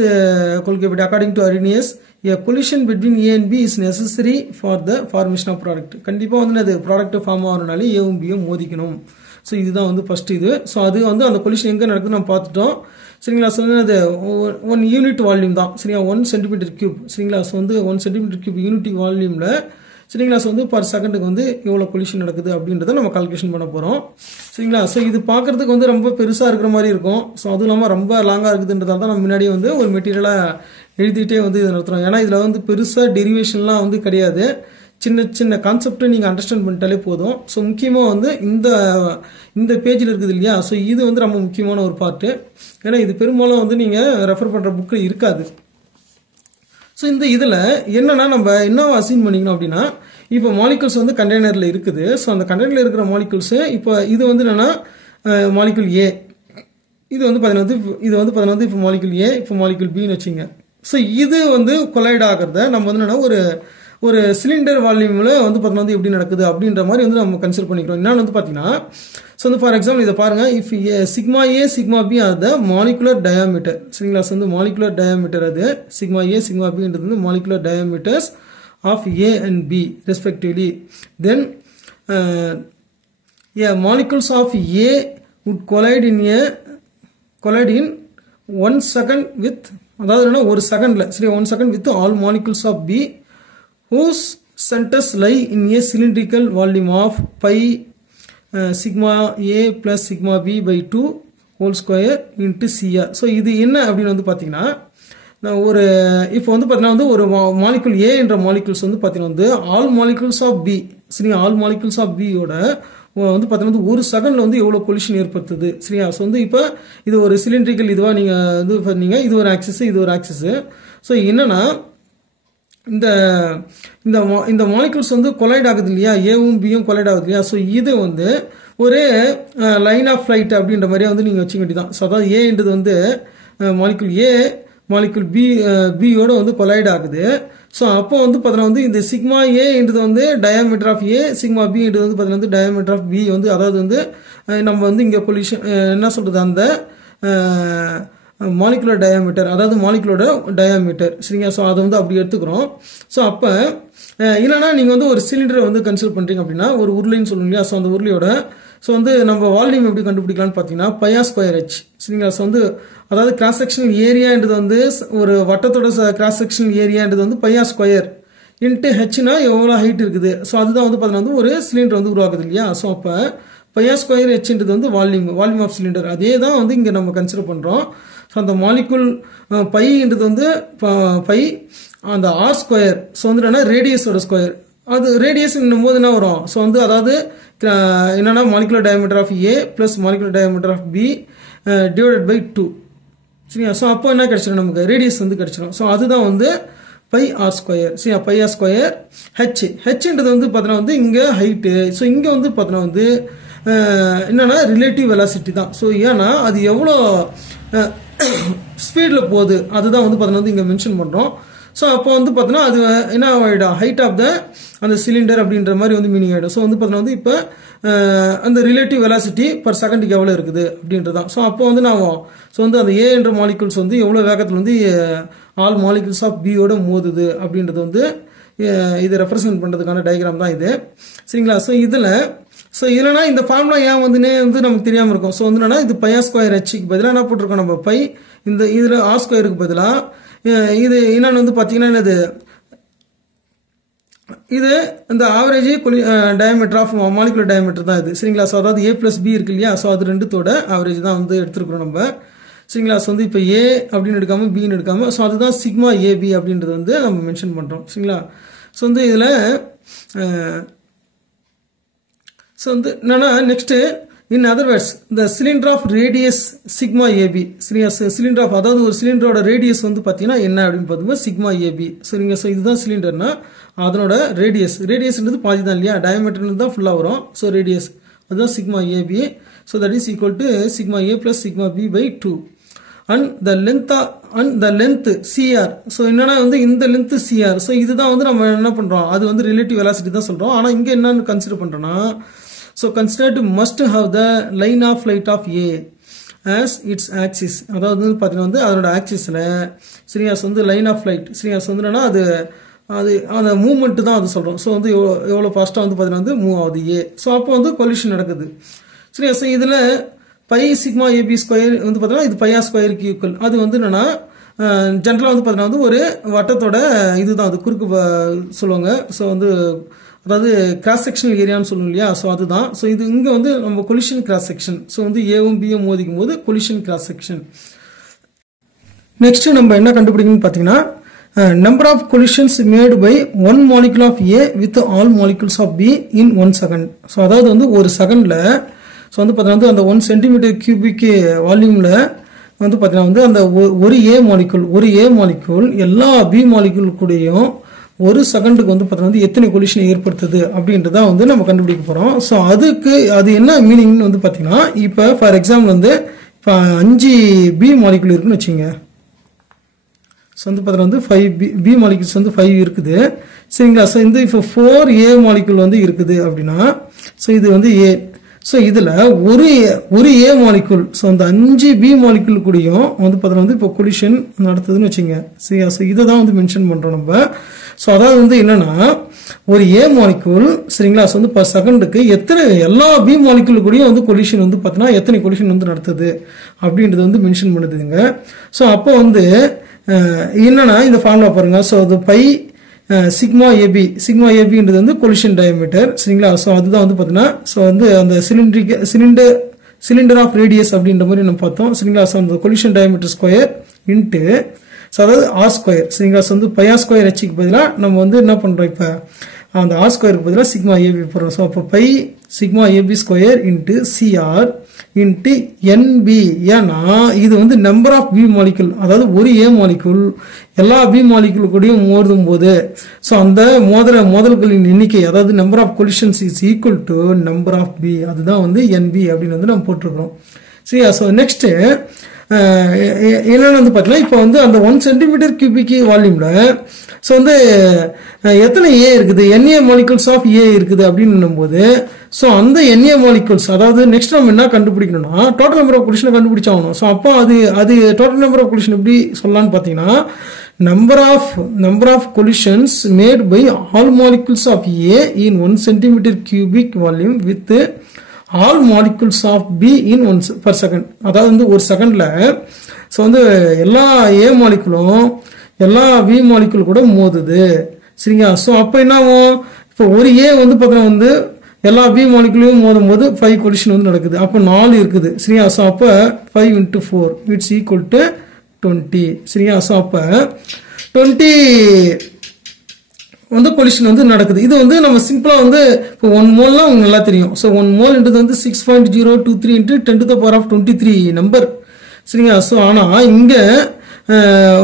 கொள்கைப்படி according to Arrhenius a collision between A and B is necessary for the formation of product. கண்டிப்பாக வந்து அது ப்ராடக்ட் ஃபார்ம் ஆகிறனாலே ஏவும் பியும் மோதிக்கணும். ஸோ இதுதான் வந்து ஃபர்ஸ்ட் இது. ஸோ அது வந்து அந்த கொலிஷன் எங்கே நடக்குதுன்னு நம்ம பார்த்துட்டோம் சரிங்களா. ஸோ வந்து அது 1 யூனிட் வால்யூம் தான் சரிங்களா. 1 cm³ சரிங்களா. ஸோ வந்து 1 cm³ யூனிட் வால்யூமில் சரிங்களா. ஸோ வந்து பர் செகண்டுக்கு வந்து எவ்வளோ கொலிஷன் நடக்குது அப்படின்றத நம்ம கால்குலேஷன் பண்ண போகிறோம் சரிங்களா. ஸோ இது பார்க்கறதுக்கு வந்து ரொம்ப பெருசாக இருக்கிற மாதிரி இருக்கும். ஸோ அதுவும் இல்லாமல் ரொம்ப லாங்காக இருக்குதுன்றதால தான் நம்ம முன்னாடியே வந்து ஒரு மெட்டீரியலாக எழுதிட்டே வந்து இதை நடத்துகிறோம். ஏன்னா இதில் வந்து பெருசாக டெரிவேஷன்லாம் வந்து கிடையாது. சின்ன சின்ன கான்செப்டை நீங்கள் அண்டர்ஸ்டாண்ட் பண்ணிட்டாலே போதும். ஸோ முக்கியமாக வந்து இந்த பேஜில் இருக்குது இல்லையா. ஸோ இது வந்து ரொம்ப முக்கியமான ஒரு பார்ட்டு. ஏன்னா இது பெரும்பாலும் வந்து நீங்கள் ரெஃபர் பண்ணுற புக்கில் இருக்காது. ஸோ இந்த இதில் என்னன்னா நம்ம என்ன அசைன் பண்ணிக்கணும் அப்படின்னா இப்போ மாலிகுல்ஸ் வந்து கண்டெய்னரில் இருக்குது. ஸோ அந்த கண்டெய்னரில் இருக்கிற மாலிகுல்ஸு இப்போ இது வந்து என்னென்னா மாலிகுல் ஏ இது வந்து பார்த்தீங்கன்னா இப்போ மாலிகுல் ஏ இப்போ மாலிகுல் பின்னு வச்சுங்க. ஸோ இது வந்து கொலைட் ஆகிறத நம்ம வந்து என்னன்னா ஒரு சிலிண்டர் வால்யூமில் வந்து பார்த்தீங்கன்னா வந்து எப்படி நடக்குது அப்படின்ற மாதிரி வந்து நம்ம கன்சிடர் பண்ணிக்கிறோம். என்னன்னு வந்து பார்த்தீங்கன்னா ஸோ வந்து ஃபார் எக்ஸாம்பிள் இதை பாருங்கள். If sigma A sigma B are the molecular diameter சரிங்களா. ஸோ வந்து மாலிகுலர் டயாமீட்டர் அது சிக்மா ஏ சிக்மா பின்றது வந்து molecular diameters of A and B respectively. Then molecules of A would collide in 1 second with அதாவது என்ன ஒரு செகண்டில் சரி 1 second with all molecules of B whose centers lie in a cylindrical volume of pi sigma A plus sigma B by 2 whole square into CR. So இது என்ன அப்படின்னு வந்து பார்த்தீங்கன்னா ஒரு இப்போ வந்து பார்த்தீங்கன்னா வந்து ஒரு மாலிகுல் ஏ என்ற மாலிகுல்ஸ் வந்து பார்த்தீங்கன்னா வந்து ஆல் மாலிகுல்ஸ் ஆஃப் பி சரியா. ஆல் மாலிகுல்ஸ் ஆஃப் பியோட வந்து பார்த்தீங்கன்னா ஒரு செகண்டில் வந்து எவ்வளோ கொலிஷன் ஏற்படுத்துது சரியா. ஸோ வந்து இப்போ இது ஒரு சிலிண்ட்ரிக்கல் இதுவாக நீங்கள் வந்து பண்ணீங்க. இது ஒரு ஆக்சிஸ் இது ஒரு ஆக்சிஸ். ஸோ என்னன்னா இந்த மாலிகுல்ஸ் வந்து கொலைட் ஆகுது இல்லையா. ஏவும் பியும் கொலைட் ஆகுது இல்லையா. ஸோ இது வந்து ஒரு லைன் ஆஃப் ஃப்ளைட் அப்படின்ற மாதிரியே வந்து நீங்கள் வச்சுக்க வேண்டியதான். ஸோ அதாவது ஏன்றது வந்து மாலிகுல் ஏ மாலிகுல் பியோட வந்து கொலைட் ஆகுது. ஸோ அப்போ வந்து பார்த்தீங்கன்னா வந்து இந்த சிக்மா ஏன்றது வந்து டயாமீட்டர் ஆஃப் ஏ சிக்மா பின்றது வந்து பார்த்தீங்கன்னா வந்து டயாமீட்டர் ஆஃப் பி வந்து அதாவது வந்து நம்ம வந்து இங்கே கொலிஷன் என்ன சொல்கிறது அந்த மாலிகுலர் டயாமீட்டர் அதாவது மாலிகுலோட டயாமீட்டர் சரிங்களா. ஸோ அதை வந்து அப்படி எடுத்துக்கிறோம். ஸோ அப்போ இல்லைனா நீங்கள் வந்து ஒரு சிலிண்டரை வந்து கன்சிடர் பண்ணுறீங்க அப்படின்னா ஒரு உருளைன்னு சொல்லுங்க இல்லையா. ஸோ அந்த உருளையோட ஸோ வந்து நம்ம வால்யூம் எப்படி கண்டுபிடிக்கலாம்னு பார்த்தீங்கன்னா பையா ஸ்கொயர் ஹெச் சரிங்களா. ஸோ வந்து அதாவது கிராஸ் செக்ஷனல் ஏரியான்றது வந்து ஒரு வட்டத்தோட கிராஸ் செக்ஷனல் ஏரியான்றது வந்து பையா ஸ்கொயர் இன்ட்டு ஹெச்னா எவ்வளோ ஹைட் இருக்குது. ஸோ அதுதான் வந்து பார்த்தீங்கன்னா வந்து ஒரு சிலிண்டர் வந்து உருவாக்குது இல்லையா. ஸோ அப்போ பையா ஸ்கொயர் ஹெச்ன்றது வந்து வால்யூம் ஆஃப் சிலிண்டர் அதே தான் வந்து இங்கே நம்ம கன்சிடர் பண்ணுறோம். ஸோ அந்த மாலிகுல் பைன்றது வந்து பை அந்த ஆர் ஸ்கொயர். ஸோ வந்து என்னன்னா ரேடியஸோட ஸ்கொயர் அது ரேடியஸ் போது என்ன வரும். ஸோ வந்து அதாவது என்னன்னா molecular diameter of A plus molecular diameter of B divided by 2 சரியா. ஸோ அப்போ என்ன கிடைச்சிடும் நமக்கு ரேடியஸ் வந்து கிடைச்சிடும். ஸோ அதுதான் வந்து பை ஆர் ஸ்கொயர் சரியா. பை ஆர் ஸ்கொயர் ஹெச்ன்றது வந்து பார்த்தீங்கன்னா வந்து இங்கே ஹைட்டு. ஸோ இங்கே வந்து பார்த்தீங்கன்னா வந்து என்னன்னா ரிலேட்டிவ் வெலாசிட்டி தான். ஸோ ஏன்னா அது எவ்வளோ ஸ்பீடில் போகுது அதுதான் வந்து பார்த்தீங்கன்னா வந்து இங்கே மென்ஷன் பண்ணுறோம். ஸோ அப்போ வந்து பார்த்தீங்கன்னா அது என்ன ஆகிடும் ஹைட் ஆஃப் த அந்த சிலிண்டர் அப்படின்ற மாதிரி வந்து மீனிங் ஆகிடும். ஸோ வந்து பார்த்தீங்கன்னா வந்து இப்போ அந்த ரிலேட்டிவ் வெலாசிட்டி பர் செகண்டுக்கு எவ்வளோ இருக்குது அப்படின்றதான். ஸோ அப்போ வந்து நான் ஸோ வந்து அந்த ஏ என்ற மாலிகுல்ஸ் வந்து எவ்வளோ வேகத்தில் வந்து ஆல் மாலிகுல்ஸ் ஆஃப் பியோட மோதுது அப்படின்றது வந்து இதை ரெப்ரசன்ட் பண்ணுறதுக்கான டயக்ராம் தான் இது சரிங்களா. ஸோ இல்லைனா இந்த ஃபார்முலா ஏன் வந்துன்னே வந்து நமக்கு தெரியாமல் இருக்கும். ஸோ வந்து என்னன்னா இது பையா ஸ்கொயர் ஹெச்சுக்கு பதிலாக என்ன போட்டிருக்கோம் நம்ம பை இதில் ஆர் ஸ்கொயருக்கு பதிலாக இது என்னன்னு வந்து பார்த்தீங்கன்னா இது இது இந்த average diameter of molecular diameter தான் இது சரிங்களா. ஸோ அதாவது A+B இருக்கு இல்லையா, ஸோ அது ரெண்டுத்தோட ஆவரேஜ் தான் வந்து எடுத்துருக்கிறோம் நம்ம சரிங்களா. ஸோ வந்து இப்போ A அப்படின்னு எடுக்காம பின்னு எடுக்காம, ஸோ அதுதான் சிக்மா AB அப்படின்றது வந்து நம்ம மென்ஷன் பண்ணுறோம் சரிங்களா. ஸோ வந்து இதில் ஸோ வந்து என்னன்னா நெக்ஸ்ட்டு இன் அதர் வேர்ட்ஸ் இந்த cylinder of radius sigma AB சரியா. சிலிண்டர் ஆஃப் அதாவது ஒரு சிலிண்டரோட ரேடியஸ் வந்து பார்த்தீங்கன்னா என்ன அப்படின்னு பார்த்தும்போது சிக்மா AB சரிங்க. ஸோ இதுதான் சிலிண்டர்னா அதனோட ரேடியஸ்ன்றது பாதி தான் இல்லையா, டயமீட்டர்னு தான் ஃபுல்லாக வரும். ஸோ ரேடியஸ் அதுதான் sigma AB. So that is equal to sigma A + sigma B by 2 and the length CR. So என்னன்னா வந்து இந்த லென்த் CR. ஸோ இதுதான் வந்து நம்ம என்ன பண்ணுறோம், அது வந்து ரிலேட்டிவ் வெலாசிட்டி தான் சொல்கிறோம். ஆனால் இங்கே என்னன்னு கன்சிடர் பண்ணுறோன்னா, so considered must have the line of flight of A as its axis. அதாவது வந்து பார்த்தீங்கன்னா வந்து அதனோட ஆக்சிஸில் சரியா. ஸோ வந்து லைன் ஆஃப் ஃப்ளைட் சரியா. ஸோ வந்து என்னன்னா அது அந்த மூவ்மெண்ட்டு தான் அது சொல்கிறோம். ஸோ வந்து எவ்வளோ ஃபாஸ்ட்டாக வந்து பார்த்தீங்கன்னா வந்து மூவ் ஆகுது A. ஸோ அப்போ வந்து கொலிஷன் நடக்குது சரியா. ஸோ இதில் பை சிக்மா AB ஸ்கொயர் வந்து பார்த்தீங்கன்னா இது πr ஸ்கொயருக்கு ஈக்குவல். அது வந்து என்னன்னா ஜென்ரலாக வந்து பார்த்தீங்கன்னா வந்து ஒரு வட்டத்தோட இதுதான் அது குறுக்கு சொல்லுவாங்க. ஸோ வந்து அதாவது கிராஸ் செக்ஷனல் ஏரியான்னு சொல்லுவோம் இல்லையா. ஸோ அதுதான். ஸோ இது இங்கே வந்து நம்ம கொலிஷன் கிராஸ் செக்ஷன். ஸோ வந்து ஏவும் பியும் மோதிக்கும் போது கொலிஷன் கிராஸ் செக்ஷன். நெக்ஸ்ட் நம்ம என்ன கண்டுபிடிக்கணும்னு பார்த்தீங்கன்னா number of collisions made by one molecule of A with all molecules of B in 1 second. So அதாவது வந்து ஒரு செகண்டில் ஸோ வந்து பார்த்தீங்கன்னா அந்த 1 சென்டிமீட்டர் கியூபிக் வால்யூமில் வந்து பார்த்தீங்கன்னா வந்து அந்த ஒரு A மாலிகுல் எல்லா B மாலிகுல் கூடயும் ஒரு செகண்டுக்கு வந்து பார்த்தீங்கன்னா வந்து எத்தனை கொலிஷனை ஏற்படுத்துது அப்படின்றத வந்து நம்ம கண்டுபிடிக்க போகிறோம். ஸோ அது என்ன மீனிங்னு வந்து பார்த்தீங்கன்னா இப்போ ஃபார் எக்ஸாம்பிள் வந்து இப்போ 5 B மாலிகுல் இருக்குன்னு வச்சுங்க. ஸோ வந்து பார்த்தீங்கன்னா வந்து 5 B மாலிகுல்ஸ் வந்து 5 இருக்குது சரிங்களா. ஸோ இந்த இப்போ 4 A மாலிகுல் வந்து இருக்குது அப்படின்னா ஸோ இது வந்து A. ஸோ இதில் ஒரு A மாலிகுல் ஸோ அந்த 5 B மாலிகுல் கூடயும் வந்து பார்த்தீங்கன்னா வந்து இப்போ கொலிஷன் நடத்துதுன்னு வச்சுங்க சரியா. ஸோ இதை தான் வந்து மென்ஷன் பண்ணுறோம் நம்ம. ஸோ அதாவது வந்து என்னன்னா ஒரு A மாலிகுல் சரிங்களா. ஸோ வந்து பர் செகண்டுக்கு எல்லா B மாலிகுல் கூடயும் வந்து கொலிஷன் வந்து பார்த்தீங்கன்னா எத்தனை கொலிஷன் வந்து நடத்துது அப்படின்றது வந்து மென்ஷன் பண்ணுதுங்க. ஸோ அப்போ வந்து என்னன்னா இந்த ஃபார்முலா பாருங்க. ஸோ அது பை சிக்மா ஏபின்றது வந்து கொலிஷன் டயமீட்டர் சரிங்களா. ஸோ அதுதான் வந்து பார்த்தீங்கன்னா ஸோ வந்து அந்த சிலிண்டர் ஆஃப் ரேடியஸ் அப்படின்ற மாதிரி நம்ம பார்த்தோம் சரிங்களா. ஸோ அந்த collision diameter square into so அதாவது ஆர் ஸ்கொயர் சரிங்களா. ஸோ வந்து πr ஸ்கொயர் ஹெச்சுக்கு பதிலாக நம்ம வந்து என்ன பண்ணுறோம் இப்போ அந்த ஆர் ஸ்கொயருக்கு பதிலாக சிக்மா ஏபி போடுறோம். ஸோ அப்போ pi sigma AB square into CR into NB. ஏன்னா இது வந்து நம்பர் ஆஃப் பி மாலிகுல், அதாவது ஒரு ஏ மாலிகுல் எல்லா பி மாலிகுல் கூடயும் மோதும் போது ஸோ அந்த மோதல்களின் எண்ணிக்கை, அதாவது number of collisions is equal to number of B, அதுதான் வந்து என்பி அப்படின்னு வந்து நம்ம போட்டிருக்கிறோம் சரியா. ஸோ நெக்ஸ்ட் என்னன்னு வந்து பார்த்தீங்கன்னா இப்போ வந்து அந்த 1 சென்டிமீட்டர் கியூபிக் வால்யூம்ல ஸோ வந்து எத்தனை ஏ இருக்குது, என்ஏ மாலிகுல்ஸ் ஆஃப் ஏ இருக்குது அப்படின்னு போது ஸோ அந்த என்ஏ மாலிகுல்ஸ், அதாவது நெக்ஸ்ட் நம்ம என்ன கண்டுபிடிக்கணும்னா டோட்டல் நம்பர் ஆஃப் கொலிஷனை கண்டுபிடிச்சாகணும். ஸோ அப்போ அது டோட்டல் நம்பர் ஆஃப் கொலிஷன் எப்படி சொல்லலாம்னு பார்த்தீங்கன்னா number of collisions made by all molecules of A in 1 centimeter cubic volume with all molecules of B in 1 per second. அதாவது வந்து ஒரு செகண்ட்ல ஸோ வந்து எல்லா ஏ மாலிகுலும் எல்லா பி மாலிகுல் கூட மோதுது சரிங்களா. ஸோ அப்போ என்ன ஆகும், இப்போ ஒரு ஏ வந்து பார்த்தீங்கன்னா வந்து எல்லா பி மாலிகுலையும் மோதும் போது 5 கொலிஷன் வந்து நடக்குது. அப்போ 4 இருக்குது சரியா. ஸோ அப்போ 5 × 4 இட்ஸ் ஈக்குவல் டு 20 சரியா. ஸோ அப்போ 20 வந்து கொலிஷன் வந்து நடக்குது. இது வந்து நம்ம சிம்பிளா வந்து இப்போ 1 மோல்லாம் உங்களுக்கு நல்லா தெரியும். ஸோ 1 மோல்ன்றது வந்து 6.023 × 10⁻23 நம்பர் சரிங்களா. ஸோ ஆனால் இங்கே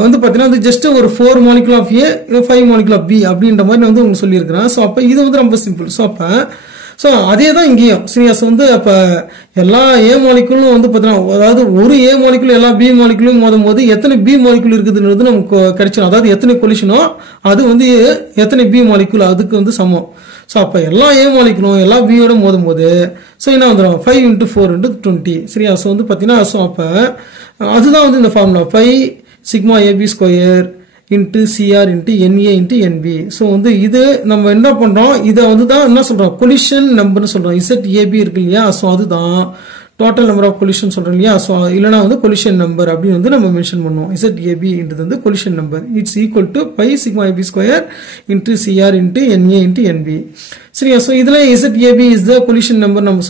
வந்து பார்த்தீங்கன்னா வந்து ஜஸ்ட் ஒரு 4 molecule of A 5 molecule of B அப்படின்ற மாதிரி வந்து உங்களுக்கு சொல்லியிருக்கிறேன். ஸோ அப்போ இது வந்து ரொம்ப சிம்பிள். ஸோ அப்போ ஸோ அதே தான் இங்கேயும் சரியா. ஸோ வந்து அப்போ எல்லா ஏ மாலிகுலும் வந்து பார்த்தீங்கன்னா, அதாவது ஒரு ஏ மாலிகுல் எல்லா பி மாலிகுலையும் மோதும் போது எத்தனை பி மாலிகுல் இருக்குதுன்றது நமக்கு கிடைச்சிடும். அதாவது எத்தனை கொலிஷனோ அது வந்து எத்தனை பி மாலிகுல் அதுக்கு வந்து சமம். ஸோ அப்போ எல்லா ஏ மாலிகுலும் எல்லா பியோட மோதும் போது ஸோ என்ன வந்துடும் 5 × 4 × 20 சரியா. ஸோ வந்து பார்த்தீங்கன்னா ஸோ அப்போ அதுதான் வந்து இந்த formula 5 sigma AB square into CR into NA into NB. So வந்து இது நம்ம என்ன பண்ணுறோம், இதை வந்து தான் என்ன சொல்கிறோம் கொலிஷன் நம்பர்னு சொல்கிறோம். ZAB இருக்கு இல்லையா. ஸோ அதுதான் டோட்டல் நம்பர் ஆஃப் கொலிஷன் சொல்கிறோம் இல்லையா. ஸோ இல்லைனா வந்து கொலிஷன் நம்பர் அப்படின்னு வந்து நம்ம மென்ஷன் பண்ணுவோம். ZABன்றது வந்து collision number. It's equal to pi sigma AB square into CR into NA into NB. சரியா. ஸோ இதில் ZAB is the collision number நம்ம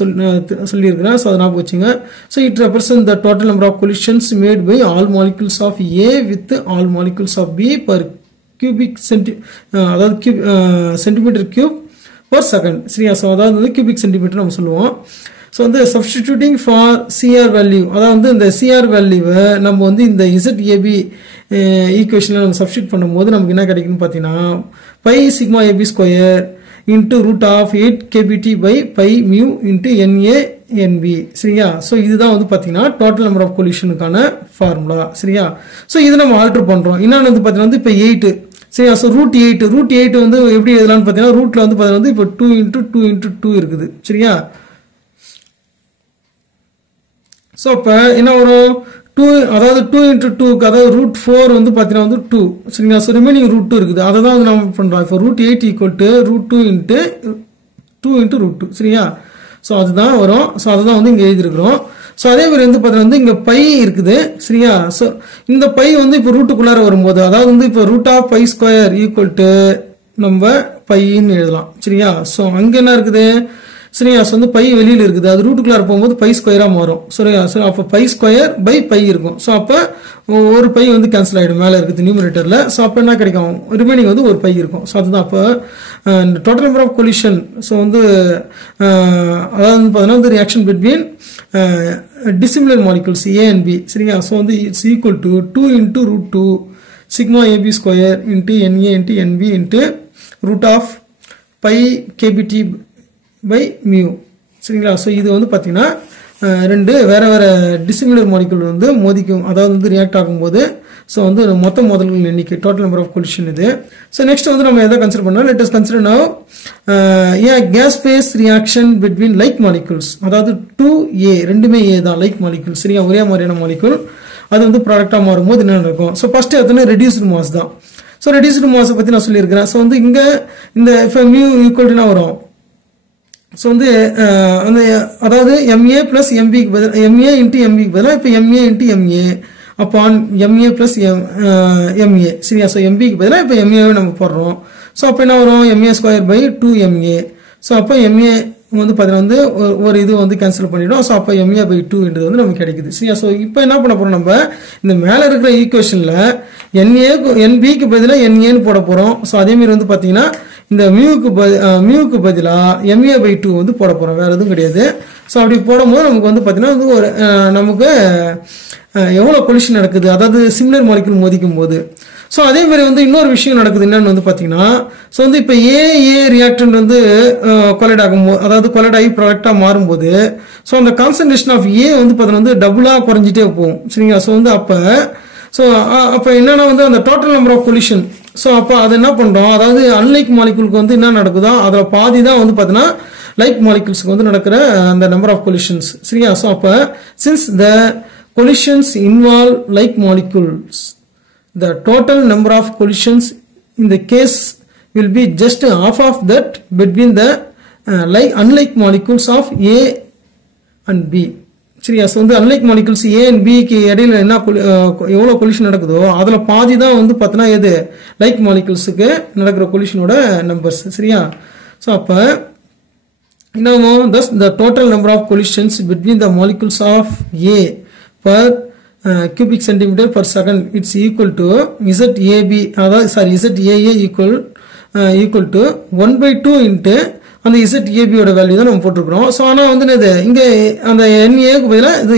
சொல்லியிருக்கிறோம். ஸோ அதை ஞாபகம் வச்சுங்க. So it represent the total number of collisions made by all molecules of A with all molecules of B per cubic அதாவது centimetre cube per second. சரியா. So அதாவது வந்து cubic centimetre நம்ம சொல்லுவோம். ஸோ வந்து சப்ஸ்டிடியூட்டிங் ஃபார் CR வேல்யூ, அதாவது இந்த CR வேல்யூவை நம்ம வந்து இந்த ZAB ஈக்குவேஷனில் நம்ம சப்ஸ்டியூட் பண்ணும்போது நமக்கு என்ன கிடைக்குன்னு பார்த்தீங்கன்னா pi sigma AB square into root of 8 kBT by pi mu into NA NB. சரியா. ஸோ இதுதான் வந்து பார்த்தீங்கன்னா டோட்டல் நம்பர் ஆஃப் கொலிஷனுக்கான ஃபார்முலா. சரியா. ஸோ இது நம்ம ஆல்டர் பண்ணுறோம். இன்னொன்று வந்து பார்த்தீங்கன்னா வந்து இப்போ 8. சரியா. ஸோ ரூட் 8 வந்து எப்படி எழுதலாம்னு பார்த்தீங்கன்னா ரூட்டில் வந்து பார்த்தீங்கன்னா வந்து இப்போ 2 இன்ட்டு 2 இன்ட்டு 2 இருக்குது. சரியா. ஸோ இப்போ என்ன வரும் 2, அதாவது 2 இன்ட்டு 2க்கு அதாவது ரூட் 4 வந்து பார்த்தீங்கன்னா வந்து 2. சரிங்களா. ஸோ ரிமைனிங் ரூட் 2 இருக்குது. அதை தான் வந்து நம்ம பண்ணுறோம். இப்போ root 8 equal to root 2 into root 2. சரியா. ஸோ அதுதான் வரும். ஸோ அதுதான் வந்து இங்கே எழுதியிருக்கிறோம். ஸோ அதே மாதிரி வந்து பார்த்தீங்கன்னா வந்து இங்கே பை இருக்குது. சரியா. ஸோ இந்த பை வந்து இப்போ ரூட்டுக்குள்ளார வரும்போது அதாவது வந்து இப்போ root of pi square equal to நம்ம பைன்னு எழுதலாம். சரியா. ஸோ அங்கே என்ன இருக்குது. சரியா. ஸோ வந்து பை வெளியில் இருக்குது. அது ரூட்டுக்குள்ளார போகும்போது பை ஸ்கொயராக மாறும். சரியா. ஸோ அப்போ பை ஸ்கொயர் பை பை இருக்கும். ஸோ அப்போ ஒரு பை வந்து கேன்சல் ஆகிடும் மேலே இருக்குது நியூமரேட்டரில். ஸோ அப்போ என்ன கிடைக்கும் ரிமைனிங் வந்து ஒரு பை இருக்கும். ஸோ அதுதான் அப்போ total number of collision. So வந்து அதாவது பார்த்தீங்கன்னா வந்து reaction between dissimilar molecules A and B. சரியா. ஸோ வந்து it's equal to 2 into root 2 sigma AB square into NA into NB into root of pi KBT by mu. சரிங்களா. So இது வந்து பார்த்தீங்கன்னா ரெண்டு வேற வேற டிசிமிலர் மாலிகுல் வந்து மோதிக்கும், அதாவது வந்து ரியாக்ட் ஆகும்போது ஸோ வந்து மொத்த மோதல்கள் எண்ணிக்கை டோட்டல் நம்பர் ஆஃப் கொலிஷன் இது. ஸோ நெக்ஸ்ட் வந்து நம்ம எதை கன்சிடர் பண்ணோம். Let us consider now gas phase reaction between like molecules, அதாவது 2A ரெண்டுமே A தான் லைக் மாலிகுல். சரியா. ஒரே மாதிரியான மாலிகுல் அது வந்து ப்ராடக்டாக மாறும்போது என்ன நடக்கும். ஸோ ஃபர்ஸ்ட் எத்தனை ரெடியூஸ்டு மாஸ் தான். ஸோ ரெடியூஸ்டு மாஸை பற்றி நான் சொல்லியிருக்கிறேன். ஸோ வந்து இங்கே இந்த மியூ ஈக்குவல்ட்டுனா வரும். ஸோ வந்து அந்த அதாவது MA ப்ளஸ் MBக்கு பதில் MA இன்ட்டு MBக்கு பதிலாக இப்போ MA into MA upon MA plus MA. சரியா. ஸோ MBக்கு பதிலாக இப்போ MAவே நம்ம போடுறோம். ஸோ அப்போ என்ன வரும் MA square by 2MA. So அப்போ MA வந்து பார்த்தீங்கன்னா வந்து ஒரு இது வந்து கேன்சல் பண்ணிவிடும். ஸோ அப்போ MA பை 2 வந்து நமக்கு கிடைக்குது. சரியா. ஸோ இப்போ என்ன பண்ண போகிறோம் நம்ம இந்த மேலே இருக்கிற ஈக்குவேஷனில் NBக்கு பதிலாக NAன்னு போட போகிறோம். ஸோ அதேமாரி வந்து பார்த்தீங்கன்னா இந்த மியூக்கு பதிலாக MA பை 2 வந்து போட போகிறோம். வேறு எதுவும் கிடையாது. ஸோ அப்படி போடும்போது நமக்கு வந்து பார்த்தீங்கன்னா வந்து ஒரு நமக்கு எவ்வளோ கொலிஷன் நடக்குது, அதாவது சிமிலர் மாலிகுல் மோதிக்கும் போது. ஸோ அதே மாதிரி வந்து இன்னொரு விஷயம் நடக்குது. என்னன்னு வந்து பார்த்தீங்கன்னா ஸோ வந்து இப்போ ஏ ரியாக்டன்ட் வந்து கொலைட் ஆகும்போது, அதாவது கொலைட் ஆகி ப்ராடக்டாக மாறும்போது ஸோ அந்த கான்சன்ட்ரேஷன் ஆஃப் ஏ வந்து பார்த்தீங்கன்னா வந்து டபுளாக குறைஞ்சிட்டே போகும். சரிங்களா. ஸோ வந்து அப்போ என்னன்னா வந்து அந்த total number of collision. So அப்போ அதை என்ன பண்ணுறோம், அதாவது அன்லைக் மாலிகுலுக்கு வந்து என்ன நடக்குதோ அதில் பாதி தான் வந்து பார்த்தீங்கன்னா லைக் மாலிகுல்ஸ்க்கு வந்து நடக்கிற அந்த நம்பர் ஆஃப் கொலிஷன்ஸ். சரியா. ஸோ அப்போ since the collisions involve like molecules, the total number of collisions in the case will be just half of that between the unlike molecules of A and B. சரியா. So வந்து unlike molecules A and B க்கு இடையில என்ன எவ்வளோ collision நடக்குதோ அதில் பாதி தான் வந்து பார்த்தீங்கன்னா எது லைக் மாலிகுல்ஸுக்கு நடக்கிற கொலிஷனோட நம்பர்ஸ். சரியா. ஸோ அப்போ என்ன thus the total number of collisions between the molecules of A per cubic centimeter per second it's equal to ZAB, அதாவது ZAA equal to 1/2 into அந்த ZAB ஓட வேல்யூ தான் நம்ம போட்டிருக்கிறோம். ஸோ ஆனால் வந்து இது இங்கே அந்த NAக்கு பதிலாக இது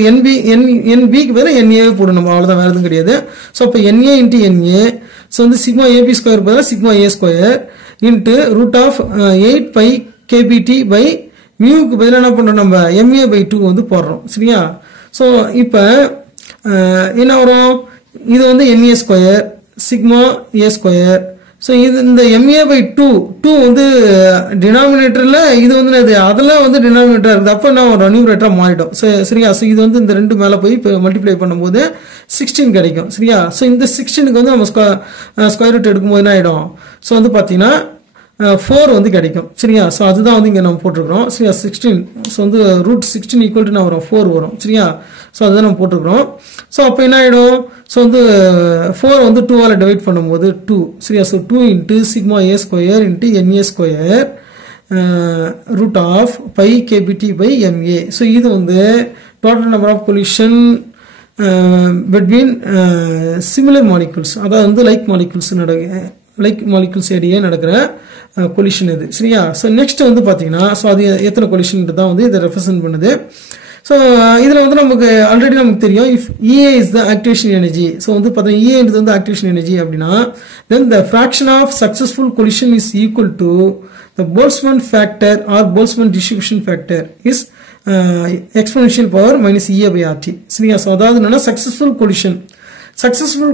NBக்கு பதிலாக NA போடணும் நம்ம, அவ்வளோதான், வேறு எதுவும் கிடையாது. ஸோ அப்போ NA இன்ட்டு NA ஸோ வந்து சிக்மா ஏபி ஸ்கொயர் பதிலாக sigma A square into root of 8 by KBT by மியூக்கு பதிலாக என்ன பண்ணுறோம் நம்ம MA பை 2 வந்து போடுறோம். சரியா. ஸோ இப்போ என்ன வரும், இது வந்து NA square sigma A square. So இது இந்த MA பை 2 வந்து டினாமினேட்டரில் இது வந்து அதெல்லாம் வந்து டினாமினேட்டராக இருக்குது. அப்போ நான் ஒரு நியூமரேட்டராக மாறிடும். சரியா. ஸோ இது வந்து இந்த ரெண்டு மேலே போய் இப்போ மல்டிப்ளை பண்ணும்போது 16 கிடைக்கும். சரியா. ஸோ இந்த 16க்கு வந்து நம்ம ஸ்கொயர் ரூட் எடுக்கும்போது என்ன ஆகிடும், ஸோ வந்து பார்த்தீங்கன்னா 4 வந்து கிடைக்கும் சரியா. ஸோ அதுதான் வந்து இங்கே நம்ம போட்டிருக்கிறோம் சரியா. 16 ஸோ வந்து √16 ஈக்குவல் டு வரும் 4 வரும் சரியா. ஸோ அதுதான் நம்ம போட்டிருக்கிறோம். ஸோ அப்போ என்ன ஆகிடும், ஸோ வந்து 4 வந்து 2ஆல் டிவைட் பண்ணும்போது 2 சரியா. So 2 × σa² × na² root of pi kbt/ma. So இது வந்து total number of collision between similar molecules, அதாவது வந்து லைக் மாலிகுல்ஸ் இடையே நடக்கிற கொலிஷன் இது சரியா. ஸோ நெக்ஸ்ட் வந்து பார்த்தீங்கன்னா ஸோ அது எத்தனை கொலிஷன் தான் வந்து இதை ரெப்ரசென்ட் பண்ணுது. ஸோ இதில் வந்து நமக்கு ஆல்ரெடி நமக்கு தெரியும், if EA is the activation energy. So வந்து பார்த்தீங்கன்னா EA வந்து ஆக்டிவேஷன் எனர்ஜி அப்படின்னா then the fraction of successful collision is equal to the Boltzmann factor or Boltzmann distribution factor is exponential power -EA/RT சரியா. So அதாவது என்னன்னா successful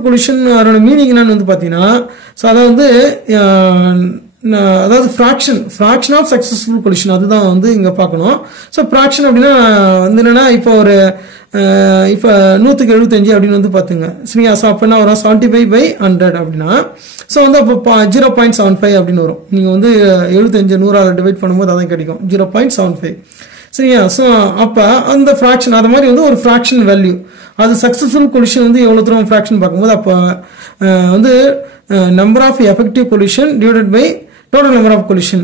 collision அதோட meaning என்னன்னு வந்து பார்த்தீங்கன்னா ஸோ அதாவது ஃப்ராக்ஷன் ஆஃப் சக்ஸஸ்ஃபுல் கொலிஷன் அதுதான் வந்து இங்கே பார்க்கணும். ஸோ ஃப்ராக்ஷன் அப்படின்னா வந்து என்னன்னா இப்போ ஒரு இப்போ 175 அப்படின்னு வந்து பார்த்துங்க சரியா. ஸோ அப்போ என்ன வரும் 75/100 அப்படின்னா ஸோ வந்து அப்போ 0.75 அப்படின்னு வரும். நீங்கள் வந்து 75 100ஆல் டிவைட் பண்ணும்போது அதான் கிடைக்கும் 0.75 சரியா. ஸோ அப்போ அந்த ஃப்ராக்ஷன் அது மாதிரி வந்து ஒரு ஃப்ராக்ஷன் வேல்யூ அது சக்ஸஸ்ஃபுல் கொலிஷன் வந்து எவ்வளோ தூரம் ஃப்ராக்ஷன் பார்க்கும்போது அப்போ வந்து number of effective collision divided by total number of collision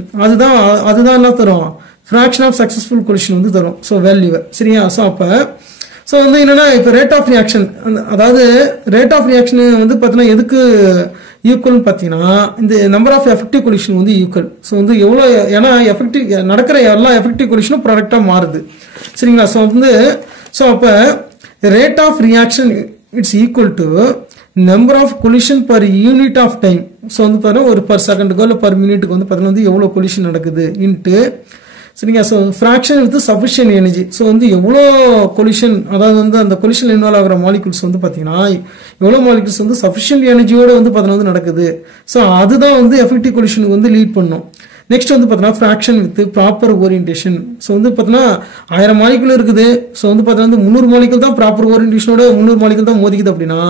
அதுதான் என்ன தரும், ஃப்ராக்ஷன் ஆஃப் சக்ஸஸ்ஃபுல் கொலிஷன் வந்து தரும். ஸோ வேல்யூ சரியா. ஸோ அப்போ ஸோ வந்து என்னன்னா இப்போ ரேட் ஆஃப் ரியாக்ஷன் அதாவது ரேட் ஆஃப் ரியாக்ஷன் வந்து பார்த்தீங்கன்னா எதுக்கு ஈக்குவல்னு பார்த்தீங்கன்னா இந்த நம்பர் ஆஃப் எஃபெக்டிவ் கொலிஷன் வந்து ஈக்குவல். ஸோ வந்து எவ்வளோ ஏன்னா நடக்கிற எல்லா எஃபெக்டிவ் கொலிஷனும் ப்ராடக்டாக மாறுது சரிங்களா. ஸோ வந்து ஸோ அப்போ rate of reaction it's equal to number of collision per unit of time. So வந்து பார்த்தீங்கன்னா ஒரு பர் செகண்டுக்கோ இல்லை பர் மினிட்டுக்கு வந்து பார்த்தீங்கன்னா வந்து எவ்வளோ கொலிஷன் நடக்குது இன்ட்டு சரிங்களா. So fraction with sufficient energy. So வந்து எவ்வளோ கொலிஷன் அதாவது வந்து அந்த கொலிஷன் இன்வால்வ் ஆகிற மாலிகுல்ஸ் வந்து பார்த்தீங்கன்னா எவ்வளோ மாலிகுல்ஸ் வந்து சஃபிஷியன்ட் எனர்ஜியோட வந்து பார்த்தீங்கன்னா வந்து நடக்குது. ஸோ அதுதான் வந்து எஃபெக்டிவ் கொலிஷனுக்கு வந்து லீட் பண்ணும். நெக்ஸ்ட் வந்து பார்த்தீங்கன்னா fraction with proper orientation. So வந்து பார்த்தீங்கன்னா 1000 மாலிகுல் இருக்குது. ஸோ வந்து பார்த்தீங்கன்னா 300 மாலிகுல் தான் ப்ராப்பர் ஓரியன்டேஷனோட 300 மாலிகுல் தான் மோதிக்குது அப்படின்னா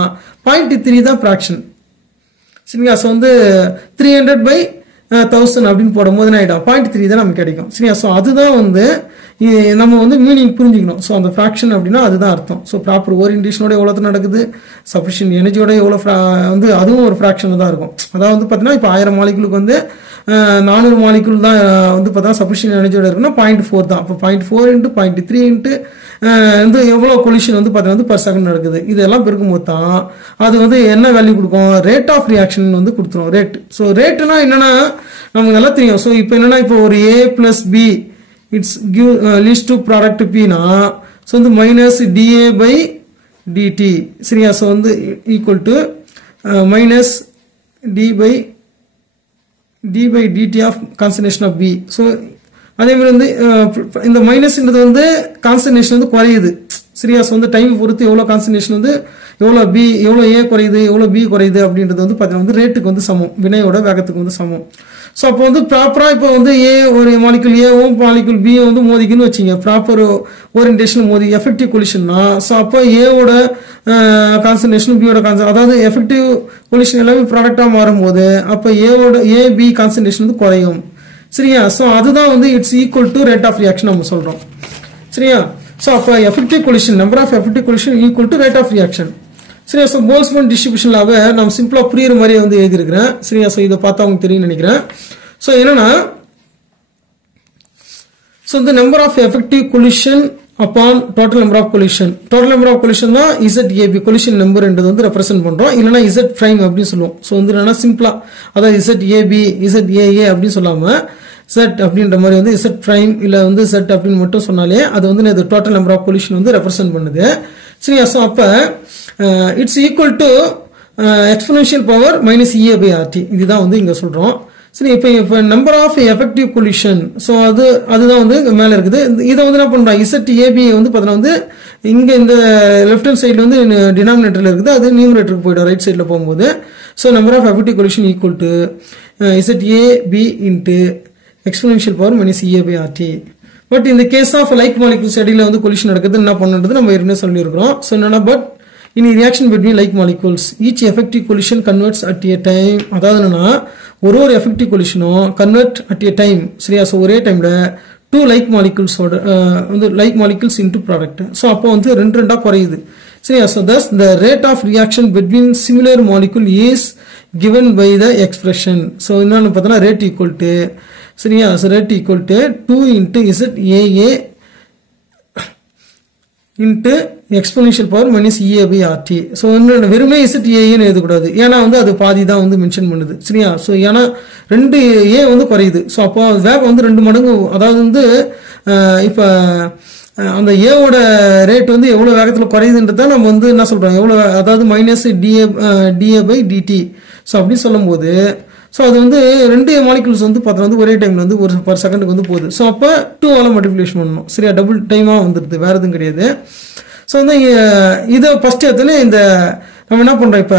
0.3 தான் ஃப்ராக்ஷன் சரிங்களா. ஸோ வந்து 300/1000 அப்படின்னு போடும்போது என்ன ஆகிடும் 0.3 தான் நமக்கு கிடைக்கும் சரியா. ஸோ அதுதான் வந்து நம்ம வந்து மீனிங் புரிஞ்சுக்கணும். ஸோ அந்த ஃப்ராக்ஷன் அப்படின்னா அதுதான் அர்த்தம். ஸோ ப்ராப்பர் ஓரியன்டேஷனோட எவ்வளோ நடக்குது, சஃபிஷியன்ட் எனர்ஜியோட எவ்வளோ வந்து அதுவும் ஒரு ஃப்ராக்ஷன் தான் இருக்கும். அதாவது வந்து பார்த்தீங்கன்னா இப்போ 1000 மாலிகுலுக்கு வந்து 400 மாலிகுல் தான் வந்து பார்த்தா சஃபிஷியன்ட் எனர்ஜியோட இருக்குன்னா 0.4 தான். அப்போ 0.4 × 0.3 வந்து எவ்வளோ கொலிஷன் வந்து பார்த்தீங்கன்னா பர் செகண்ட் நடக்குது. இதெல்லாம் பெருக்கும்போது தான் அது வந்து என்ன வேல்யூ கொடுக்கும், ரேட் ஆஃப் ரியாக்ஷன் வந்து கொடுத்துரும் ரேட். ஸோ ரேட்டுனா என்னன்னா நமக்கு நல்லா தெரியும். ஸோ இப்போ என்னன்னா இப்போ ஒரு A + B it's give leads to product P-னா ஸோ வந்து -dA/dt சரியா. ஸோ வந்து equal to -d/dt of concentration of B. So அதே மாதிரி வந்து இந்த மைனஸ்ன்றது வந்து கான்சன்ட்ரேஷன் வந்து குறையுது சரியா. ஸோ வந்து டைம் பொறுத்து எவ்வளோ கான்சன்ட்ரேஷன் வந்து எவ்வளோ A குறையுது எவ்வளோ B குறையுது அப்படின்றது வந்து பார்த்தீங்கன்னா வந்து ரேட்டுக்கு வந்து சமம், வினையோட வேகத்துக்கு வந்து சமம். ஸோ அப்போ வந்து ப்ராப்பராக இப்போ வந்து ஒரு மாலிகுல் ஏவும் மாலிகுல் B வந்து மோதிக்குன்னு வச்சிங்க ப்ராப்பர் ஓரியன்டேஷன் மோதி எஃபெக்டிவ் கொலிஷன்னா ஸோ அப்போ ஏவோட கான்சன்ட்ரேஷன் பியோட அதாவது எஃபெக்டிவ் கொலிஷன் எல்லாமே ப்ராடக்டாக மாறும்போது அப்போ AB கான்சன்ட்ரேஷன் வந்து குறையும் சரியா. ஸோ அதுதான் வந்து it's equal to rate of reaction நம்ம சொல்கிறோம் சரியா. ஸோ அப்போ effective collision number of effective collision equal to rate of reaction சரியா. ஸோ போல்ட்ஸ்மேன் டிஸ்ட்ரிபியூஷன்லாக நம்ம சிம்பிளாக புரியுற மாதிரியே வந்து எழுதியிருக்கிறேன் சரியா. ஸோ இதை பார்த்தா அவங்க தெரியும்னு நினைக்கிறேன். ஸோ என்னன்னா ஸோ இந்த number of effective collision upon total number of collision தான் ZAB கொலிஷன் நம்பர்ன்றது வந்து ரெப்ரசென்ட் பண்ணுறோம். இல்லைனா Z prime அப்படின்னு சொல்லுவோம். ஸோ வந்து என்னன்னா சிம்பிளாக அதாவது ZAB ZAA அப்படின்னு சொல்லாமல் Z அப்படின்ற மாதிரி வந்து Z prime இல்லை வந்து Z அப்படின்னு மட்டும் சொன்னாலே அது வந்து இது டோட்டல் நம்பர் ஆஃப் கொலிஷன் வந்து ரெப்ரசென்ட் பண்ணுது சரியா. ஸோ அப்போ it's equal to exponential power -EA/RT இதுதான் வந்து இங்கே சொல்கிறோம் சரி. இப்போ number of effective collision so அதுதான் வந்து மேலே இருக்குது. இதை வந்து என்ன பண்ணுறோம் ZAB வந்து பார்த்தீங்கன்னா வந்து இங்கே இந்த லெஃப்ட் ஹேண்ட் சைடில் வந்து டினாமினேட்டரில் இருக்குது, அது நியூமரேட்டருக்கு போய்டும் ரைட் சைடில் போகும்போது. So number of effective collision equal to ZAB into exponential power -EA/RT. But இந்த கேஸ் ஆஃப் லைக் மாலிகுல்ஸ் இடையில வந்து கொலிஷன் நடக்குது என்ன பண்ணுறது நம்ம ஏற்கனவே சொல்லியிருக்கிறோம். ஸோ என்னன்னா but in a reaction between like molecules each effective collision converts at a time அதாவது என்னன்னா ஒரு effective collision convert at a time சரியா சோ ஒரே டைம்ல two like molecules வந்து like molecules into product so அப்போ வந்து ரெண்டா குறையுது சரியா so thus the rate of reaction between similar molecule is given by the expression so என்னன்னு பார்த்தா rate equal to சரியா so rate equal to 2 into ZAA into exponential power minus EA by RT so வெறுமே ZAA ன்னு எழுத கூடாது ஏனா வந்து அது பாதி தான் வந்து மென்ஷன் பண்ணுது சரியா சோ ஏனா 2A வந்து குறையுது சோ அப்போ வேகம் வந்து 2 மடங்கு அதாவது வந்து இப்ப அந்த A ஓட ரேட் வந்து எவ்வளவு வேகத்துல குறையுதுன்றத நம்ம வந்து என்ன சொல்றோம் எவ்வளவு அதாவது minus dA by dt so அப்படி சொல்லும்போது சோ அது வந்து ரெண்டு மாலிக்யூல்ஸ் வந்து பார்த்தா வந்து ஒரே டைம்ல வந்து ஒரு per செகண்டுக்கு வந்து போகுது சோ அப்ப 2 ஆல மல்டிப்ளிகேஷன் பண்ணனும் சரியா டபுள் டைமா வந்துருது வேற எதுவும் கிடையாது சோ வந்து இத ஃபர்ஸ்ட் எடுத்தனே இந்த நம்ம என்ன பண்றோம் இப்ப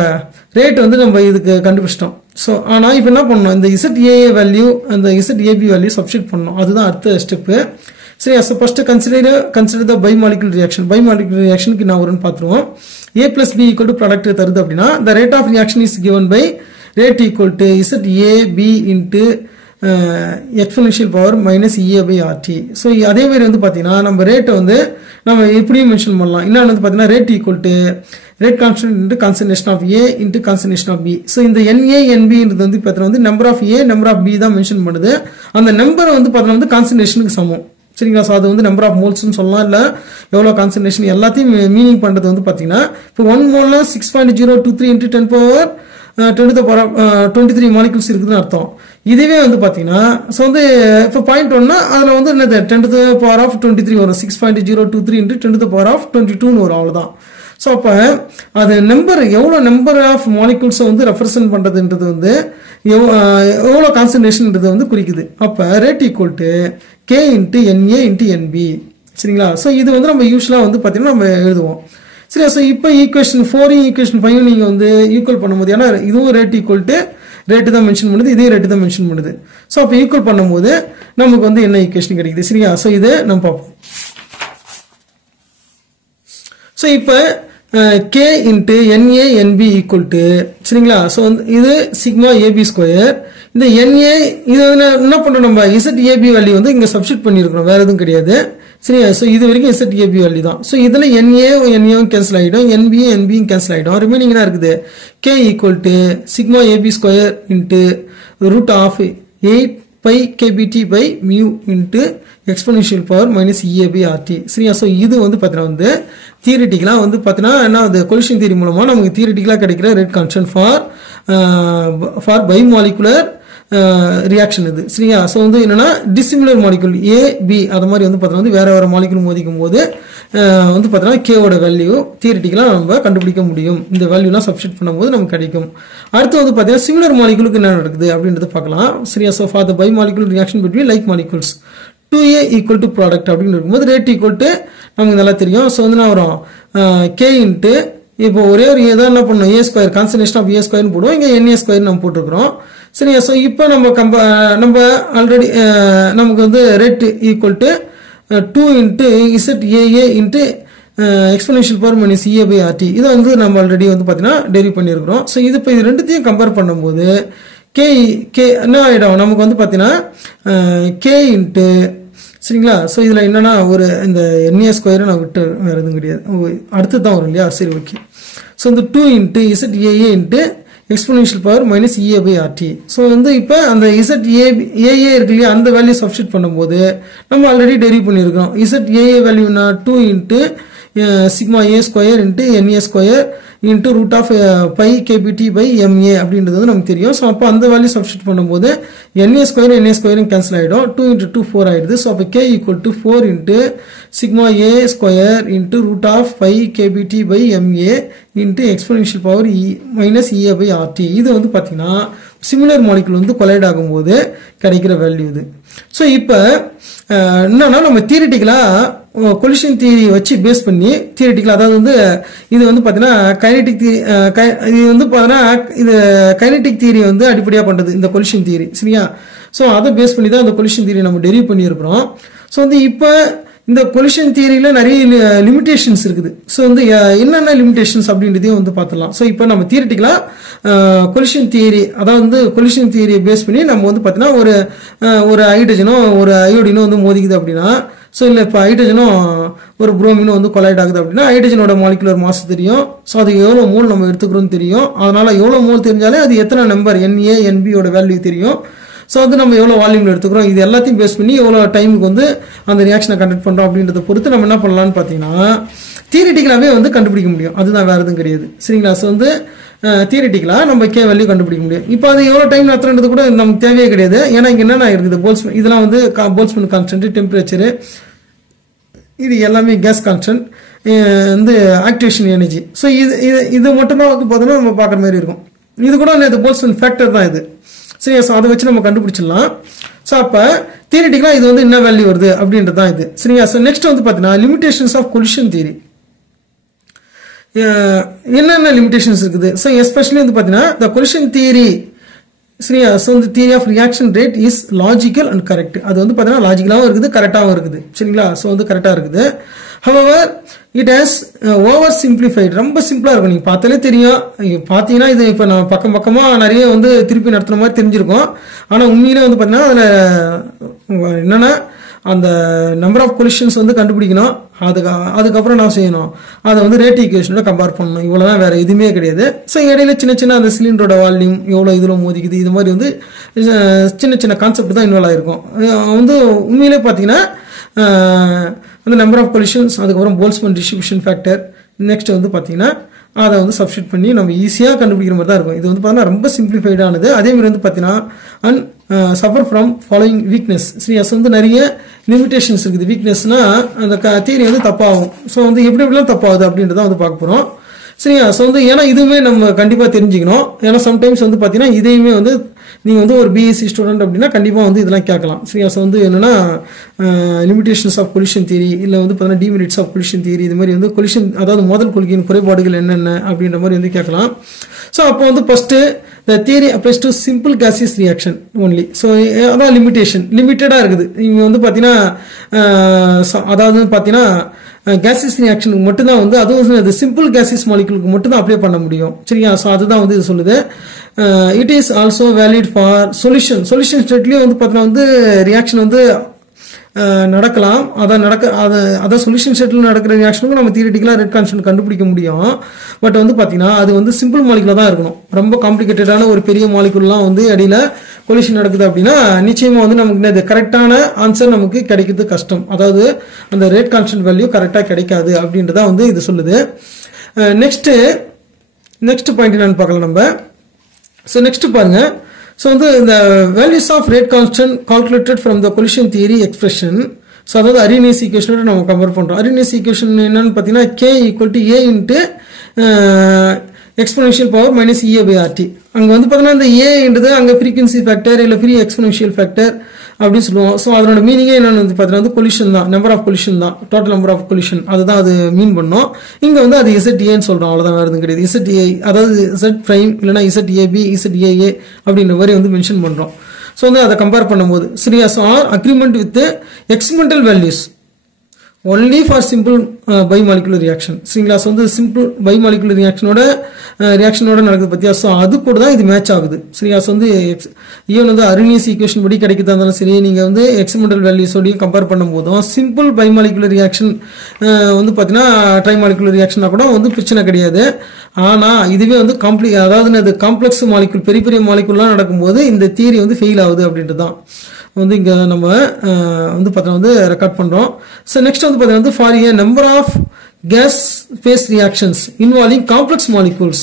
ரேட் வந்து நம்ம இதுக்கு கண்டுபிடிச்சிட்டோம் சோ ஆனா இப்போ என்ன பண்ணனும் இந்த ZAA வேல்யூ அந்த ZAB வேல்யூ சப்ஸ்டிட்யூட் பண்ணனும் அதுதான் அடுத்த ஸ்டெப் சரி so first consider the bimolecular reaction க்கு நான் ஒருன்னு பாத்துறோம் A plus B equal to product தருது அப்படினா the rate of reaction is given by rate equal to ZAB into exponential power minus EA by RT so அதே மாதிரி வந்து பாத்தீங்கன்னா நம்ம rate வந்து நம்ம எப்படியும் மென்ஷன் பண்ணலாம் இன்னொன்னு வந்து பாத்தீங்கன்னா rate equal to rate constant into concentration of A into concentration of B so இந்த NA NB ன்றது வந்து பாத்தீங்கன்னா வந்து number of A number of B தான் மென்ஷன் பண்ணுது அந்த நம்பர் வந்து பாத்தீங்கன்னா வந்து concentrationக்கு சமம் சரிங்களா சோ அது வந்து நம்பர் ஆஃப் மோல்ஸ் னு சொல்லலாம் இல்ல எவ்வளவு கான்சன்ட்ரேஷன் எல்லாத்தையும் மீனிங் பண்றது வந்து பாத்தீங்கன்னா இப்போ 1 மோல்னா 6.023 into 10 power 10 to the power 23 molecules இருக்குன்னு அர்த்தம் இதுவே வந்து பாத்தீங்கன்னா சோ வந்து இப்போ பாயிண்ட் 1 னா அதுல வந்து என்னது 10 to the power of 23 வரும் 6.023 into 10 to the power of 22 னு வரும் அவ்வளவுதான் சோ அப்ப அது நம்பர் எவ்வளவு நம்பர் ஆஃப் மாலிக்யூல்ஸ் வந்து ரெப்ரசன்ட் பண்றதுன்றது வந்து எவ்வளவு கான்சன்ட்ரேஷன்ன்றது வந்து குறிக்குது அப்ப rate equal to K into NA into NB சரிங்களா சோ இது வந்து நம்ம யூசுவலா வந்து பாத்தீங்கன்னா நம்ம எழுதுவோம் சரியா சோ இப்போ ஈக்குவேஷன் 4 ஈக்குவேஷன் 5 நீங்க வந்து ஈக்குவல் பண்ணும்போது ஏனா இதுவும் ரேட் ஈக்குவல் டு ரேட் தான் மென்ஷன் பண்ணுது இதே ரேட் தான் மென்ஷன் பண்ணுது சோ அப்ப ஈக்குவல் பண்ணும்போது நமக்கு வந்து என்ன ஈக்குவேஷன் கிடைக்குது சரியா சோ இத நம்ம பாப்போம் சோ இப்போ K into NA NB equal to சரிங்களா சோ இது சிக்மா AB ஸ்கொயர் இந்த NA இது என்ன பண்றோம் நம்ம ZAB வேல்யூ வந்து இங்க சப்ஸ்டிட்யூட் பண்ணிருக்கோம் வேற எதுவும் கிடையாது சரியா சோ இது வரைக்கும் ZAB வேல்யூ தான் சோ இதுல NA NA கேன்சல் ஆயிடும் NB NB கேன்சல் ஆயிடும் ரிமைனிங் என்ன இருக்குது K equal to sigma AB square into root of 8 pi kBT by mu into exponential power minus EA by RT சரியா so இது வந்து பாத்தீங்கன்னா வந்து தியரிட்டிக்கலா வந்து பாத்தீங்கன்னா என்ன அது கொலிஷன் தியரி மூலமா நமக்கு தியரிட்டிக்கலா கிடைக்கிற rate constant for bimolecular reaction இது சரியா சோ வந்து என்னன்னா டிசிமிலர் மாலிக்யூல் A B அத மாதிரி வந்து பாத்தீங்கன்னா வந்து வேற வேற மாலிக்யூல் மோதிக்கும் போது வந்து பாத்தீங்கன்னா K ஓட வேல்யூ தியரிட்டிக்கலா நம்ம கண்டுபிடிக்க முடியும் இந்த வேல்யூலாம் சப்ஸ்டிட்யூட் பண்ணும்போது நமக்கு கிடைக்கும் அடுத்து வந்து பாத்தீங்கன்னா சிமிலர் மாலிக்யூலுக்கு என்ன நடக்குது அப்படின்றத பார்க்கலாம் சரியா so for the bimolecular reaction between like molecules 2A equal to product அப்படினு இருக்கும்போது ரேட் ஈக்குவல் டு நமக்கு நல்லா தெரியும் சோ வந்து என்ன வரும் K into இப்போ ஒரே ஒரு ஏதா என்ன பண்ணனும் A square concentration of A ஸ்கொயர்னு போடுவோம் இங்க NA ஸ்கொயர் நம்ம போட்டுறோம் சரியா சோ இப்போ நம்ம ஆல்ரெடி நமக்கு வந்து rate equal to 2 into ZAA into exponential power minus EA by RT இது வந்து நம்ம ஆல்ரெடி வந்து பாத்தீங்கன்னா டெரிவ் பண்ணியிருக்கோம் சோ இது இப்போ இது ரெண்டுத்தையும் கம்பேர் பண்ணும்போது K என்ன ஆயிடும் நமக்கு வந்து பாத்தீங்கன்னா K into சரிங்களா சோ இதுல என்னன்னா ஒரு இந்த NA ஸ்கொயர் நான் விட்டு வேற எதுவும் கிடையாது அடுத்து தான் வரும் இல்லையா சரி ஓகே சோ இந்த 2 into ZAA into exponential power minus EA by RT so வந்து இப்போ அந்த ZAA இருக்கு இல்லையா அந்த வேல்யூ சப்ஸ்டிட்யூட் பண்ணும்போது நம்ம ஆல்ரெடி டெரிவ் பண்ணியிருக்கோம் ZAA வேல்யூனா 2 into sigma A square into NA square into root of pi kBT by MA அப்படின்றது வந்து நமக்கு தெரியும் சோ அப்ப அந்த வேல்யூ சப்ஸ்டிட்யூட் பண்ணும்போது NA square கேன்சல் ஆயிடும் 2 into 2 4 ஆயிடுது சோ அப்ப K equal to 4 into sigma A square into root of pi kBT by MA into exponential power minus EA by RT இது வந்து பாத்தீங்கன்னா சிமிலர் மாலிக்யூல் வந்து கொலைட் ஆகும்போது கிடைக்கிற வேல்யூ இது சோ இப்போ என்னன்னா நம்ம தியரிட்டிக்கலா கொலிஷன் தியரி வச்சு பேஸ் பண்ணி தியரிட்டிக்கலா அதாவது வந்து இது வந்து பாத்தீங்கன்னா கைனெடிக் இது வந்து பாத்தீங்கன்னா இது கைனெடிக் தியரி வந்து அடிப்படையா பண்றது இந்த கொலிஷன் தியரி சரியா சோ அதை பேஸ் பண்ணி தான் இந்த கொலிஷன் தியரி நம்ம டெரிவ் பண்ணியிருக்கிறோம் சோ வந்து இப்போ இந்த கொலிஷன் தியரியில நிறைய லிமிடேஷன்ஸ் இருக்குது. ஸோ வந்து என்னென்ன லிமிடேஷன்ஸ் அப்படின்றதையும் வந்து பார்த்துலாம். ஸோ இப்போ நம்ம தியரிட்டிக்கலா கொலிஷன் தியரி, அதாவது வந்து கொலிஷன் தியரியை பேஸ் பண்ணி நம்ம வந்து பார்த்தீங்கன்னா ஒரு ஹைட்ரஜனும் ஒரு அயோடினும் வந்து மோதிக்குது அப்படின்னா, ஸோ இல்லை இப்போ ஹைட்ரஜனும் ஒரு புரோமினும் வந்து கொலைட் ஆகுது அப்படின்னா ஹைட்ரஜனோட மாலிகுலர் மாஸ் தெரியும். ஸோ அது எவ்வளோ மோல் நம்ம எடுத்துக்கிறோம்னு தெரியும். அதனால எவ்வளோ மோல் தெரிஞ்சாலே அது எத்தனை நம்பர் NA NBயோட வேல்யூ தெரியும். ஸோ வந்து நம்ம எவ்வளோ வால்யூமில் எடுத்துக்கிறோம், இது எல்லாத்தையும் பேஸ் பண்ணி எவ்வளோ டைமுக்கு வந்து அந்த ரியாக்ஷனை கண்டக்ட் பண்ணுறோம் அப்படின்றத பொறுத்து நம்ம என்ன பண்ணலாம்னு பார்த்தீங்கன்னா தியரிட்டிக்கலாகவே வந்து கண்டுபிடிக்க முடியும். அதுதான் வேறு எதுவும் கிடையாது. சரிங்களா? ஸோ வந்து தியரிட்டிக்கலாக நம்ம K வேல்யூ கண்டுபிடிக்க முடியும். இப்போ அது எவ்வளோ டைம் நடத்துறது கூட நமக்கு தேவையே கிடையாது. ஏன்னா இங்கே என்னென்ன இருக்குது, போல்ஸ்மேன் இதெல்லாம் வந்து போல்ஸ்மேன் கான்ஸ்டன்ட், டெம்பரேச்சரு, இது எல்லாமே கேஸ் கான்ஸ்டன்ட், வந்து ஆக்டிவேஷன் எனர்ஜி. ஸோ இது மட்டும்தான் வந்து பார்த்தோன்னா நம்ம பார்க்குற மாதிரி இருக்கும். இது கூட இந்த போல்ஸ்மேன் ஃபேக்டர் தான் இது. சரியா? ஸோ அதை வச்சு நம்ம கண்டுபிடிச்சிடலாம். ஸோ அப்போ தியரிட்டிக்கலாக இது வந்து என்ன வேல்யூ வருது அப்படின்றது தான் இது. சரியா? ஸோ நெக்ஸ்ட் வந்து பார்த்தீங்கன்னா லிமிடேஷன்ஸ் ஆஃப் கொலிஷன் தியரி. என்னென்ன லிமிடேஷன்ஸ் இருக்குது? ஸோ எஸ்பெஷலி வந்து பார்த்தீங்கன்னா த கொலிஷன் தியரி, சரியா? ஸோ இந்த theory of reaction rate is logical and correct. அது வந்து பார்த்தீங்கன்னா லாஜிக்கலாகவும் இருக்குது, கரெக்டாகவும் இருக்குது. சரிங்களா? ஸோ வந்து கரெக்டாக இருக்குது. However it has over simplified. ரொம்ப சிம்பிளாக இருக்கும். நீங்கள் பார்த்தாலே தெரியும். பார்த்தீங்கன்னா இது இப்போ நான் பக்கமாக நிறைய வந்து திருப்பி நடத்துகிற மாதிரி தெரிஞ்சிருக்கும். ஆனால் உண்மையிலே வந்து பார்த்தீங்கன்னா அதில் என்னென்னா அந்த நம்பர் ஆஃப் கொலிஷன்ஸ் வந்து கண்டுபிடிக்கணும். அதுக்கப்புறம் நான் செய்யணும், அதை வந்து ரேட் ஈக்குவேஷனோட கம்பேர் பண்ணணும். இவ்வளோதான், வேறு எதுவுமே கிடையாது. ஸோ இடையில சின்ன அந்த சிலிண்டரோட வால்யூம் எவ்வளோ இதில் மோதிக்குது, இது மாதிரி வந்து சின்ன கான்செப்ட் தான் இன்வால்வ் ஆகிருக்கும். வந்து உண்மையிலே பார்த்தீங்கன்னா அந்த நம்பர் ஆஃப் கொலிஷன்ஸ், அதுக்கப்புறம் போல்ஸ்மேன் டிஸ்ட்ரிபியூஷன் ஃபேக்டர், நெக்ஸ்ட் வந்து பார்த்தீங்கன்னா அதை வந்து சப்ஸ்டிட் பண்ணி நம்ம ஈஸியாக கண்டுபிடிக்கிற மாதிரி தான் இருக்கும். இது வந்து பார்த்தீங்கன்னா ரொம்ப சிம்பிளிஃபைடானது. அதேமாதிரி வந்து பார்த்தீங்கன்னா and suffer from following weakness. சரியா? ஸோ வந்து நிறைய லிமிடேஷன்ஸ் இருக்குது. வீக்னஸ்னா அந்த தியரி வந்து தப்பாகும். ஸோ வந்து எப்படிலாம் தப்பாகுது அப்படின்றத வந்து பார்க்க போகிறோம். சரியா? ஸோ வந்து ஏன்னா இதுவுமே நம்ம கண்டிப்பாக தெரிஞ்சுக்கணும். ஏன்னா சம்டைம்ஸ் வந்து பார்த்தீங்கன்னா இதையுமே வந்து நீங்கள் வந்து ஒரு பிஎஸ்சி ஸ்டூடெண்ட் அப்படின்னா கண்டிப்பாக வந்து இதெல்லாம் கேட்கலாம். சரியா? ஸோ வந்து என்னென்னா லிமிடேஷன்ஸ் ஆஃப் கொலிஷன் தியரி, இல்லை வந்து பார்த்தீங்கன்னா டிமெரிட்ஸ் ஆஃப் கொலிஷன் தியரி, இது மாதிரி வந்து கொலிஷன், அதாவது மோதல் கொள்கையின் குறைபாடுகள் என்னென்ன அப்படின்ற மாதிரி வந்து கேட்கலாம். ஸோ அப்போ வந்து first the theory applies to simple gaseous reaction only. So அதான் லிமிட்டடாக இருக்குது. இங்கே வந்து பார்த்தீங்கன்னா அதாவது பார்த்தீங்கன்னா கேசியஸ் ரியாக்ஷனுக்கு மட்டும்தான் வந்து, அதுவும் சிம்பிள் கேசியஸ் மாலிகுலுக்கு மட்டும்தான் அப்ளை பண்ண முடியும். சரியா? ஸோ அதுதான் வந்து இது சொல்லுது. It is also valid for solution ஸ்டேட்லேயும் வந்து பார்த்தீங்கன்னா வந்து ரியாக்ஷன் வந்து நடக்கலாம். அதான் சொல்யூஷன் ஸ்டேட்டில் நடக்கிற ரியாக்ஷனுக்கு நம்ம தியரிட்டிக்கலாக ரேட் கான்ஸ்டன்ட் கண்டுபிடிக்க முடியும். பட் வந்து பார்த்தீங்கன்னா அது வந்து சிம்பிள் மாலிகுலாக தான் இருக்கணும். ரொம்ப காம்ப்ளிகேட்டடான ஒரு பெரிய மாலிகுலாம் வந்து இடையில கொலிஷன் நடக்குது அப்படின்னா நிச்சயமாக வந்து நமக்கு இந்த கரெக்டான ஆன்சர் நமக்கு கிடைக்கிறது கஷ்டம். அதாவது அந்த ரேட் கான்ஸ்டன்ட் வேல்யூ கரெக்டாக கிடைக்காது அப்படின்றத வந்து இது சொல்லுது. நெக்ஸ்ட் பாயிண்ட் என்னன்னு பார்க்கலாம் நம்ம. ஸோ நெக்ஸ்ட் பாருங்க. ஸோ வந்து இந்த values of rate constant calculated from the collision theory expression. So அதாவது அரினேஸ் ஈக்குவேஷனோட நம்ம கம்பேர் பண்ணுறோம். அரினேஸ் ஈக்குவேஷன் என்னன்னு பார்த்தீங்கன்னா K = A into exponential power minus EA/RT. அங்கே வந்து பார்த்தீங்கன்னா இந்த ஏன்றது அங்கே ஃப்ரீக்வன்சி ஃபேக்டர் இல்லை ஃப்ரீ எக்ஸ்போனென்ஷியல் ஃபேக்டர் அப்படின்னு சொல்லுவோம். ஸோ அதனோட மீனிங்கே என்னன்னு வந்து பார்த்தீங்கன்னா வந்து கொலிஷன் தான், நம்பர் ஆஃப் கொலிஷன் தான், டோட்டல் நம்பர் ஆஃப் கொலிஷன், அதுதான் அது மீன் பண்ணோம். இங்கே வந்து அது ZAன்னு சொல்கிறோம், அவ்வளோதான், வேறு எதுவும் கிடையாது. ZA அதாவது Z prime இல்லைனா ZAB ZAA அப்படின்ற மாதிரி வந்து மென்ஷன் பண்ணுறோம். ஸோ வந்து அதை கம்பேர் பண்ணும்போது சரியா? So are agreement with experimental values only for simple bimolecular reaction. சரிங்களா? ஸோ வந்து சிம்பிள் பைமாலிகுலர் ரியாக்ஷனோட நடக்குது பற்றியா? ஸோ அது கூட தான் இது மேட்ச் ஆகுது. சரியா? ஸோ வந்து ஈவன் வந்து அரினேஸ் ஈக்குவேஷன் படி கிடைக்கிறதா இருந்தாலும் சரி, நீங்கள் வந்து எக்ஸ்பெரிமெண்டல் வேல்யூஸோடையும் கம்பேர் பண்ணும்போதும் சிம்பிள் பைமாலிகுலர் ரியாக்ஷன் வந்து பார்த்தீங்கன்னா ட்ரைமாலிகுலர் ரியாக்ஷனாக கூட வந்து பிரச்சனை கிடையாது. ஆனால் இதுவே வந்து அதாவது அது காம்ப்ளெக்ஸ் மாலிகுல், பெரிய மாலிகுல்லாம் நடக்கும்போது இந்த தியரி வந்து ஃபெயில் ஆகுது அப்படின்றது தான் வந்து இங்கே நம்ம வந்து பார்த்தீங்கன்னா வந்து ரெக்கார்ட் பண்ணுறோம். ஸோ நெக்ஸ்ட் வந்து பார்த்தீங்கன்னா வந்து for a number of gas phase reactions involving complex molecules.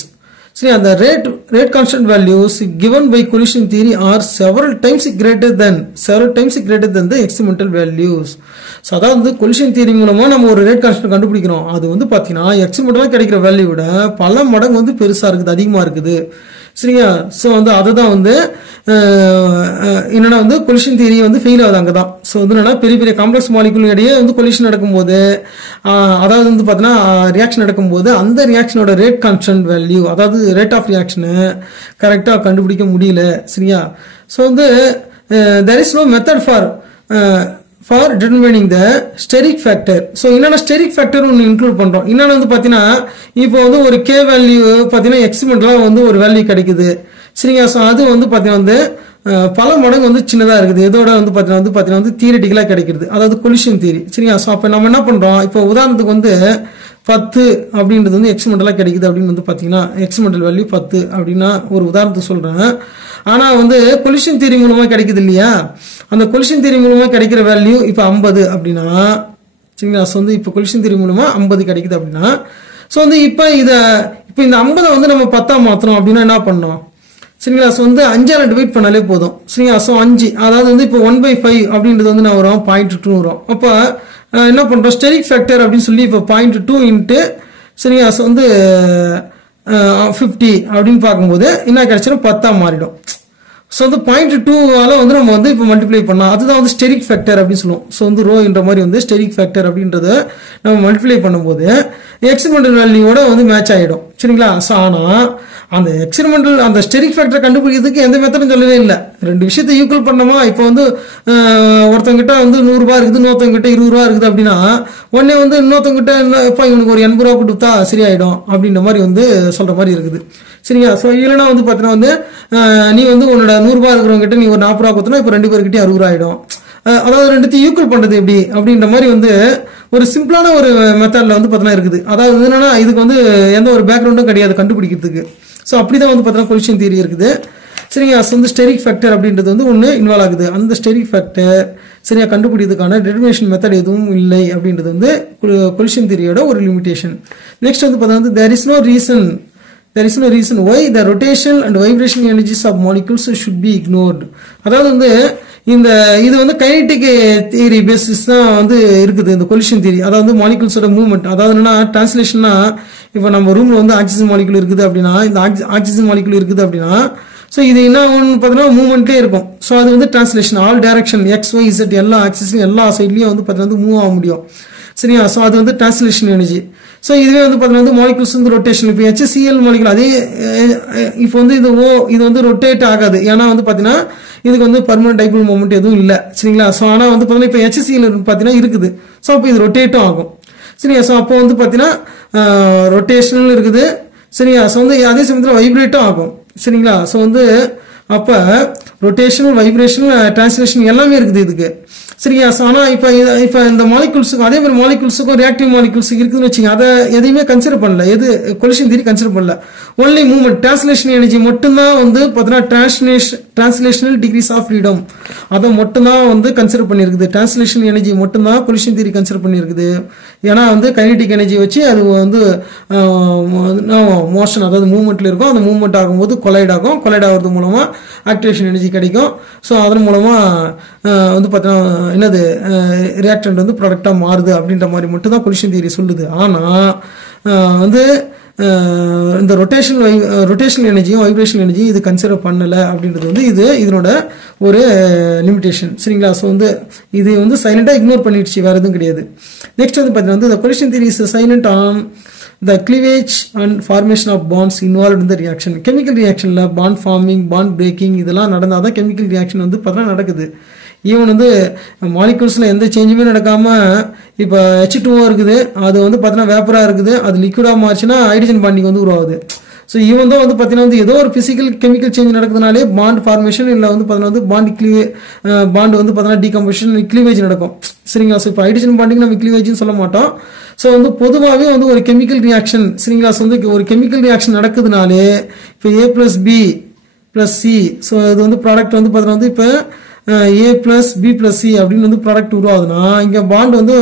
சரி, அந்த rate constant values given by collision theory are several times greater than the experimental values. So அதாவது வந்து கொலிஷன் தியரி மூலமாக நம்ம ஒரு ரேட் கான்ஸ்டன்ட் கண்டுபிடிக்கிறோம். அது வந்து பார்த்தீங்கன்னா எக்ஸ்பெரிமெண்டலாக கிடைக்கிற வேல்யூ விட பல மடங்கு வந்து பெருசாக இருக்குது, அதிகமாக இருக்குது. சரியா? ஸோ வந்து அதுதான் வந்து என்னன்னா வந்து கொலிஷன் தியரி வந்து ஃபெயில் ஆகுது அங்கே தான். ஸோ வந்து என்னன்னா பெரிய காம்ப்ளெக்ஸ் மாலிகுல் இடையே வந்து கொலிஷன் நடக்கும்போது, அதாவது வந்து பார்த்தீங்கன்னா ரியாக்ஷன் நடக்கும்போது அந்த ரியாக்ஷனோட ரேட் கான்ஸ்டன்ட் வேல்யூ, அதாவது ரேட் ஆஃப் ரியாக்ஷனை கரெக்டாக கண்டுபிடிக்க முடியல. சரியா? ஸோ வந்து there is no method for determining the steric factor. So என்னென்ன ஸ்டெரிக் ஃபேக்டர் ஒன்று இன்க்ளூட் பண்ணுறோம். என்னென்ன வந்து பார்த்தீங்கன்னா இப்போ வந்து ஒரு கே வேல்யூ பார்த்தீங்கன்னா எக்ஸ்பெரிமெண்ட்லாம் வந்து ஒரு வேல்யூ கிடைக்குது சரிங்களா. ஸோ அது வந்து பார்த்தீங்கன்னா வந்து பல மடங்கு வந்து சின்னதாக இருக்குது. இதோட வந்து பார்த்தீங்கன்னா வந்து தியரிட்டிக்கலாக கிடைக்கிறது, அதாவது கொலிஷன் தியரி சரிங்களா. ஸோ அப்போ நம்ம என்ன பண்ணுறோம், இப்போ உதாரணத்துக்கு வந்து 10 அப்படின்றது வந்து எக்ஸ்பெரிமெண்டலாக கிடைக்குது அப்படின்னு வந்து பார்த்தீங்கன்னா எக்ஸ்பெரிமெண்டல் வேல்யூ 10 அப்படின்னா ஒரு உதாரணத்துக்கு சொல்கிறேன். ஆனால் வந்து கொலிஷன் தியரி மூலமாக கிடைக்குது இல்லையா, அந்த கொலிஷன் தியரி மூலமாக கிடைக்கிற வேல்யூ இப்போ 50 அப்படின்னா சரிங்களா. ஸோ வந்து இப்போ கொலிஷன் தியரி மூலமாக 50 கிடைக்குது அப்படின்னா ஸோ வந்து இப்போ இந்த 50 வந்து நம்ம 10 மாற்றணும் அப்படின்னா என்ன பண்ணோம் சரிங்களா. ஸோ வந்து 5ஆல் டிவைட் பண்ணாலே போதும் சரிங்களா. ஸோ 5 அதாவது வந்து இப்போ 1/5 அப்படின்றது வந்து நான் வரும் 0.2 வரும். அப்போ என்ன பண்ணுறோம், ஸ்டெரிக் ஃபேக்டர் அப்படின்னு சொல்லி இப்போ 0.2 இன்ட்டு சரிங்களா. ஸோ வந்து 50 அப்படின்னு பார்க்கும்போது என்ன கிடைச்சிடும் 10 மாறிடும். ஸோ வந்து 0.2ஆல் வந்து நம்ம வந்து இப்போ மல்டிப்ளை பண்ணலாம், அதுதான் வந்து ஸ்டெரிக் ஃபேக்டர் அப்படின்னு சொல்லுவோம். ஸோ வந்து ரோன்ற மாதிரி வந்து ஸ்டெரிக் ஃபேக்டர் அப்படின்றத நம்ம மல்டிப்ளை பண்ணும்போது எக்ஸ்பெரிமெண்டல் வேல்யூவோட வந்து மேட்ச் ஆகிடும் சரிங்களா. ஸோ ஆனால் அந்த எக்ஸ்பெரிமெண்டல் அந்த ஸ்டெரிக் ஃபேக்டரை கண்டுபிடிக்கிறதுக்கு எந்த மெத்தடும் சொல்லவே இல்லை. 2 விஷயத்தை ஈக்குவல் பண்ணோமா, இப்போ வந்து ஒருத்தங்கிட்ட வந்து 100 ரூபா இருக்குது, இன்னொருத்தங்கிட்ட 20 ரூபா இருக்குது அப்படின்னா உடனே வந்து இன்னொருத்தங்கிட்ட இப்போ இவனுக்கு ஒரு 80 ரூபா கொடுத்தா சரியாயிடும் அப்படின்ற மாதிரி வந்து சொல்ற மாதிரி இருக்குது சரிங்களா. ஸோ இல்லைன்னா வந்து பார்த்தீங்கன்னா வந்து நீ வந்து உன்னோட 100 ரூபா இருக்கிறவங்க கிட்ட நீ ஒரு 40 ரூபா கொடுத்தனா இப்போ 2 பேர்கிட்டே 60 ரூபா ஆயிடும். அதாவது 2த்தையும் ஈக்குவல் பண்றது எப்படி அப்படின்ற மாதிரி வந்து ஒரு சிம்பிளான ஒரு மெத்தட்ல வந்து பார்த்தீங்கன்னா இருக்குது. அதாவது என்னன்னா இதுக்கு வந்து எந்த ஒரு பேக்ரவுண்டும் கிடையாது கண்டுபிடிக்கிறதுக்கு. ஸோ அப்படிதான் வந்து பார்த்தீங்கன்னா கொலிஷன் தியரி இருக்குது சரிங்க. வந்து ஸ்டெரிக் ஃபேக்டர் அப்படின்றது வந்து ஒன்று இன்வால்வ் ஆகுது. அந்த ஸ்டெரிக் ஃபேக்டர் சரியா கண்டுபிடிக்கிறதுக்கான டிட்டர்மினேஷன் மெத்தட் எதுவும் இல்லை அப்படின்றது வந்து கொலிஷன் தியரியோட ஒரு லிமிடேஷன். நெக்ஸ்ட் வந்து பார்த்தீங்கன்னா there is no reason why the rotational and vibrational energies of molecules should be ignored. அதாவது வந்து இது வந்து கைனடிக் தியரி பேசிஸ் தான் வந்து இருக்குது இந்த கொலிஷன் தியரி. அதாவது மாலிகுல்ஸோட மூவ்மெண்ட், அதாவது என்னன்னா டிரான்ஸ்லேஷன்னா இப்போ நம்ம ரூம்ல வந்து ஆக்சிஜன் மாலிகுல் இருக்குது அப்படின்னா இந்த ஆக்சிஜன் மாலிகுல் இருக்குது அப்படின்னா ஸோ இது என்ன பார்த்தீங்கன்னா மூவ்மெண்ட்லேயே இருக்கும். ஸோ அது வந்து டிரான்ஸ்லேஷன் ஆல் டைரக்ஷன் XYZ எல்லா ஆக்சிஸும் எல்லா சைட்லையும் வந்து பார்த்தீங்கன்னா மூவ் ஆக முடியும் சரியா. ஸோ அது வந்து டிரான்ஸ்லேஷன் எனர்ஜி. ஸோ இதுவே வந்து பார்த்தீங்கன்னா வந்து மாலிகுல்ஸ் வந்து ரொட்டேஷன், இப்போ HCl மாலிகுல் அதே இப்போ வந்து இது வந்து ரொட்டேட் ஆகாது, ஏன்னா வந்து பார்த்தீங்கன்னா இதுக்கு வந்து பர்மனன்ட் டைபோல் மொமெண்ட் எதுவும் இல்லை சரிங்களா. ஸோ ஆனால் வந்து பார்த்தீங்கன்னா இப்போ HCl பார்த்தீங்கன்னா இருக்குது. ஸோ அப்போ இது ரொட்டேட்டும் ஆகும் சரியா. ஸோ அப்போ வந்து பார்த்தீங்கன்னா ரொட்டேஷனல் இருக்குது சரியா. ஸோ வந்து அதே சமயத்தில் வைப்ரேட்டும் ஆகும் சரிங்களா. ஸோ வந்து அப்போ ரொட்டேஷனல், வைப்ரேஷனல், டிரான்ஸ்லேஷன் எல்லாமே இருக்குது இதுக்கு சரியா. ஆனால் இப்போ இந்த மாலிகுல்ஸுக்கும் அதே மாதிரி மாலிகுல்ஸுக்கும் ரியாக்டிவ் மாலிகுல்ஸுக்கு இருக்குதுன்னு வச்சுங்க, அதை எதையுமே கன்சிடர் பண்ணல, எது கொலிஷன் தியரி கன்சிடர் பண்ணல. ஒன்லி மூவ்மெண்ட் டிரான்ஸ்லேஷன் எனர்ஜி மட்டும்தான் வந்து பார்த்தீங்கன்னா டிரான்ஸ்லேஷனல் டிகிரிஸ் ஆஃப் ஃப்ரீடம் அதை மட்டும்தான் வந்து கன்சிடர் பண்ணியிருக்குது. டிரான்ஸ்லேஷன் எனர்ஜி மட்டும்தான் கொலிஷன் தியரி கன்சிடர் பண்ணியிருக்குது. ஏன்னா வந்து கைனடிக் எனர்ஜி வச்சு அது வந்து மோஷன் அதாவது மூவ்மெண்ட்ல இருக்கும், அந்த மூவ்மெண்ட் ஆகும்போது கொலைட் ஆகும், கொலைட் ஆகிறது மூலமா ஆக்டிவேஷன் எனர்ஜி கிடைக்கும். ஸோ அதன் மூலமா வந்து பார்த்தீங்கன்னா என்னது ரியாக்டன்ட் வந்து ப்ராடக்டாக மாறுது அப்படின்ற மாதிரி மட்டும் தான் கொலிஷன் தியரி சொல்லுது. ஆனால் வந்து இந்த ரொட்டேஷனல் எனர்ஜியும் வைப்ரேஷனல் எனர்ஜியும் இது கன்சிடர் பண்ணலை அப்படின்றது வந்து இதனோட ஒரு லிமிடேஷன் சரிங்களா. ஸோ வந்து இது வந்து சைலண்டாக இக்னோர் பண்ணிடுச்சு, வேறு எதுவும் கிடையாது. நெக்ஸ்ட் வந்து பார்த்தீங்கன்னா வந்து collision theory is silent on the cleavage and formation of bonds involved in the reaction. chemical reactionல bond forming, bond breaking இதெல்லாம் நடந்தாதான் chemical reaction வந்து பார்த்தீங்கன்னா நடக்குது. ஈவன் வந்து மாலிகுல்ஸ்ல எந்த சேஞ்சுமே நடக்காம இப்போ H2O இருக்குது, அது வந்து பார்த்தீங்கன்னா வேப்பரா இருக்குது, அது லிக்விடா மாறிச்சுன்னா ஹைட்ரஜன் பாண்டிங் வந்து உருவாகுது. ஸோ ஈவன் தான் வந்து பார்த்தீங்கன்னா வந்து ஏதோ ஒரு பிசிக்கல் கெமிக்கல் சேஞ்ச் நடக்குதுனாலே பாண்ட் ஃபார்மேஷன் இல்லை வந்து பார்த்தீங்கன்னா வந்து பாண்ட் வந்து பார்த்தீங்கன்னா டீகம்போசிஷன் கிளீவேஜ் நடக்கும் சரிங்களா. ஸோ இப்போ ஹைட்ரஜன் பாண்டிங் நம்ம கிளீவேஜ்னு சொல்ல மாட்டோம். ஸோ வந்து பொதுவாகவே வந்து ஒரு கெமிக்கல் ரியாக்ஷன் சரிங்களா. ஸோ வந்து ஒரு கெமிக்கல் ரியாக்ஷன் நடக்குதுனாலே இப்போ A+B+C ஸோ இது வந்து ப்ராடக்ட் வந்து பார்த்தீங்கன்னா வந்து இப்போ A+B+C அப்படின்னு வந்து ப்ராடக்ட் உருவாகுதுன்னா இங்கே பாண்ட் வந்து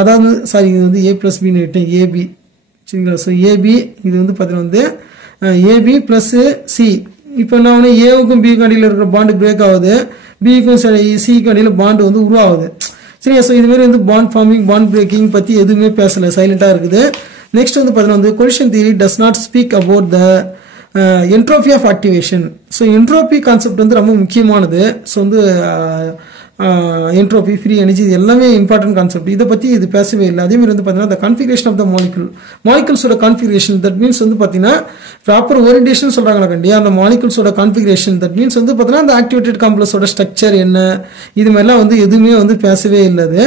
அதாவது சாரி இது வந்து A+B AB சரிங்களா. ஸோ ஏபி இது வந்து பார்த்தீங்கன்னா வந்து AB + C. இப்போ என்ன ஒன்று ஏவுக்கும் பிக்கும் அடியில் இருக்கிற பாண்டு பிரேக் ஆகுது, பிக்கும் சிக்கும் அடியில் பாண்டு வந்து உருவாகுது சரியா. ஸோ இதுமாரி வந்து பாண்ட் ஃபார்மிங், பாண்ட் பிரேக்கிங் பற்றி எதுவுமே பேசலை, சைலண்டாக இருக்குது. நெக்ஸ்ட் வந்து பார்த்தீங்கன்னா வந்து collision theory does not speak about the entropy of activation. So entropy concept வந்து ரொம்ப முக்கியமானது. ஸோ வந்து என்ட்ரோபி, ஃப்ரீ எனர்ஜி இது எல்லாமே இம்பார்ட்டன்ட் கான்செப்ட், இதை பற்றி இது பேசவே இல்லை. அதே மாதிரி வந்து பார்த்தீங்கன்னா the configuration of the moleculeஸோட கான்ஃபிகரேஷன், தட் மீன்ஸ் வந்து பார்த்தீங்கன்னா ப்ராப்பர் ஓரியன்டேஷன் சொல்கிறாங்களா கண்டியா அந்த மாலிகுல்ஸோட கான்ஃபிகரேஷன் தட் மீன்ஸ் வந்து பார்த்தீங்கன்னா அந்த ஆக்டிவேட்டட் காம்ப்ளெக்ஸோட ஸ்ட்ரக்சர் என்ன இது மாதிரிலாம் வந்து எதுவுமே வந்து பேசவே இல்லது.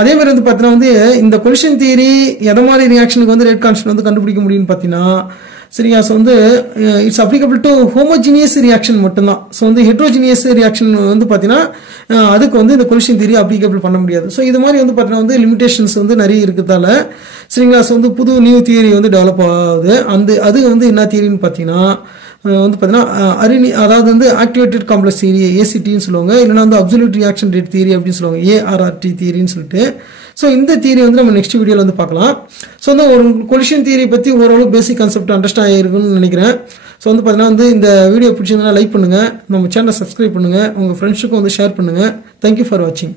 அதே மாதிரி வந்து பார்த்தீங்கன்னா வந்து இந்த கொலிஷன் தியரி எதை மாதிரி ரியாக்ஷனுக்கு வந்து ரேட் கான்ஸ்டன்ட் வந்து கண்டுபிடிக்க முடியும்னு பார்த்தீங்கன்னா சரியா. ஸோ வந்து it's applicable to homogeneous reaction மட்டும்தான். ஸோ வந்து ஹெட்ரோஜினியஸ் ரியாக்ஷன் வந்து பார்த்தீங்கன்னா அதுக்கு வந்து இந்த கொலிஷன் தியரி அப்ளிகபிள் பண்ண முடியாது. ஸோ இது மாதிரி வந்து பார்த்தீங்கன்னா வந்து லிமிடேஷன்ஸ் வந்து நிறைய இருக்கிறதால சரிங்களா. ஸோ வந்து புது நியூ தியரி வந்து டெவலப் ஆகுது. அது வந்து என்ன தியரின்னு பார்த்தீங்கன்னா வந்து பார்த்தீங்கன்னா அதாவது வந்து ஆக்டிவேட்டட் காம்ப்ளெக்ஸ் தியரி ஏசிடின்னு சொல்லுவாங்க, இல்லைன்னா வந்து அப்சல்யூட் ரியாக்ஷன் ரேட் தியரி அப்படின்னு சொல்லுவாங்க, ஏஆர்ஆர்டி தியரின்னு சொல்லிட்டு. ஸோ இந்த தியரி வந்து நம்ம நெக்ஸ்ட் வீடியோவில் வந்து பார்க்கலாம். ஸோ வந்து ஒரு கொலிஷன் தியரி பற்றி ஓரளவு பேசிக் கான்செப்ட் அண்டர்ஸ்டாண்ட் ஆகிருக்குன்னு நினைக்கிறேன். ஸோ வந்து பார்த்தீங்கன்னா வந்து இந்த வீடியோ பிடிச்சிருந்தா லைக் பண்ணுங்கள், நம்ம சேனலை சப்ஸ்கிரைப் பண்ணுங்கள், உங்கள் ஃப்ரெண்ட்ஸுக்கும் வந்து ஷேர் பண்ணுங்கள். தேங்க்யூ ஃபார் வாட்சிங்.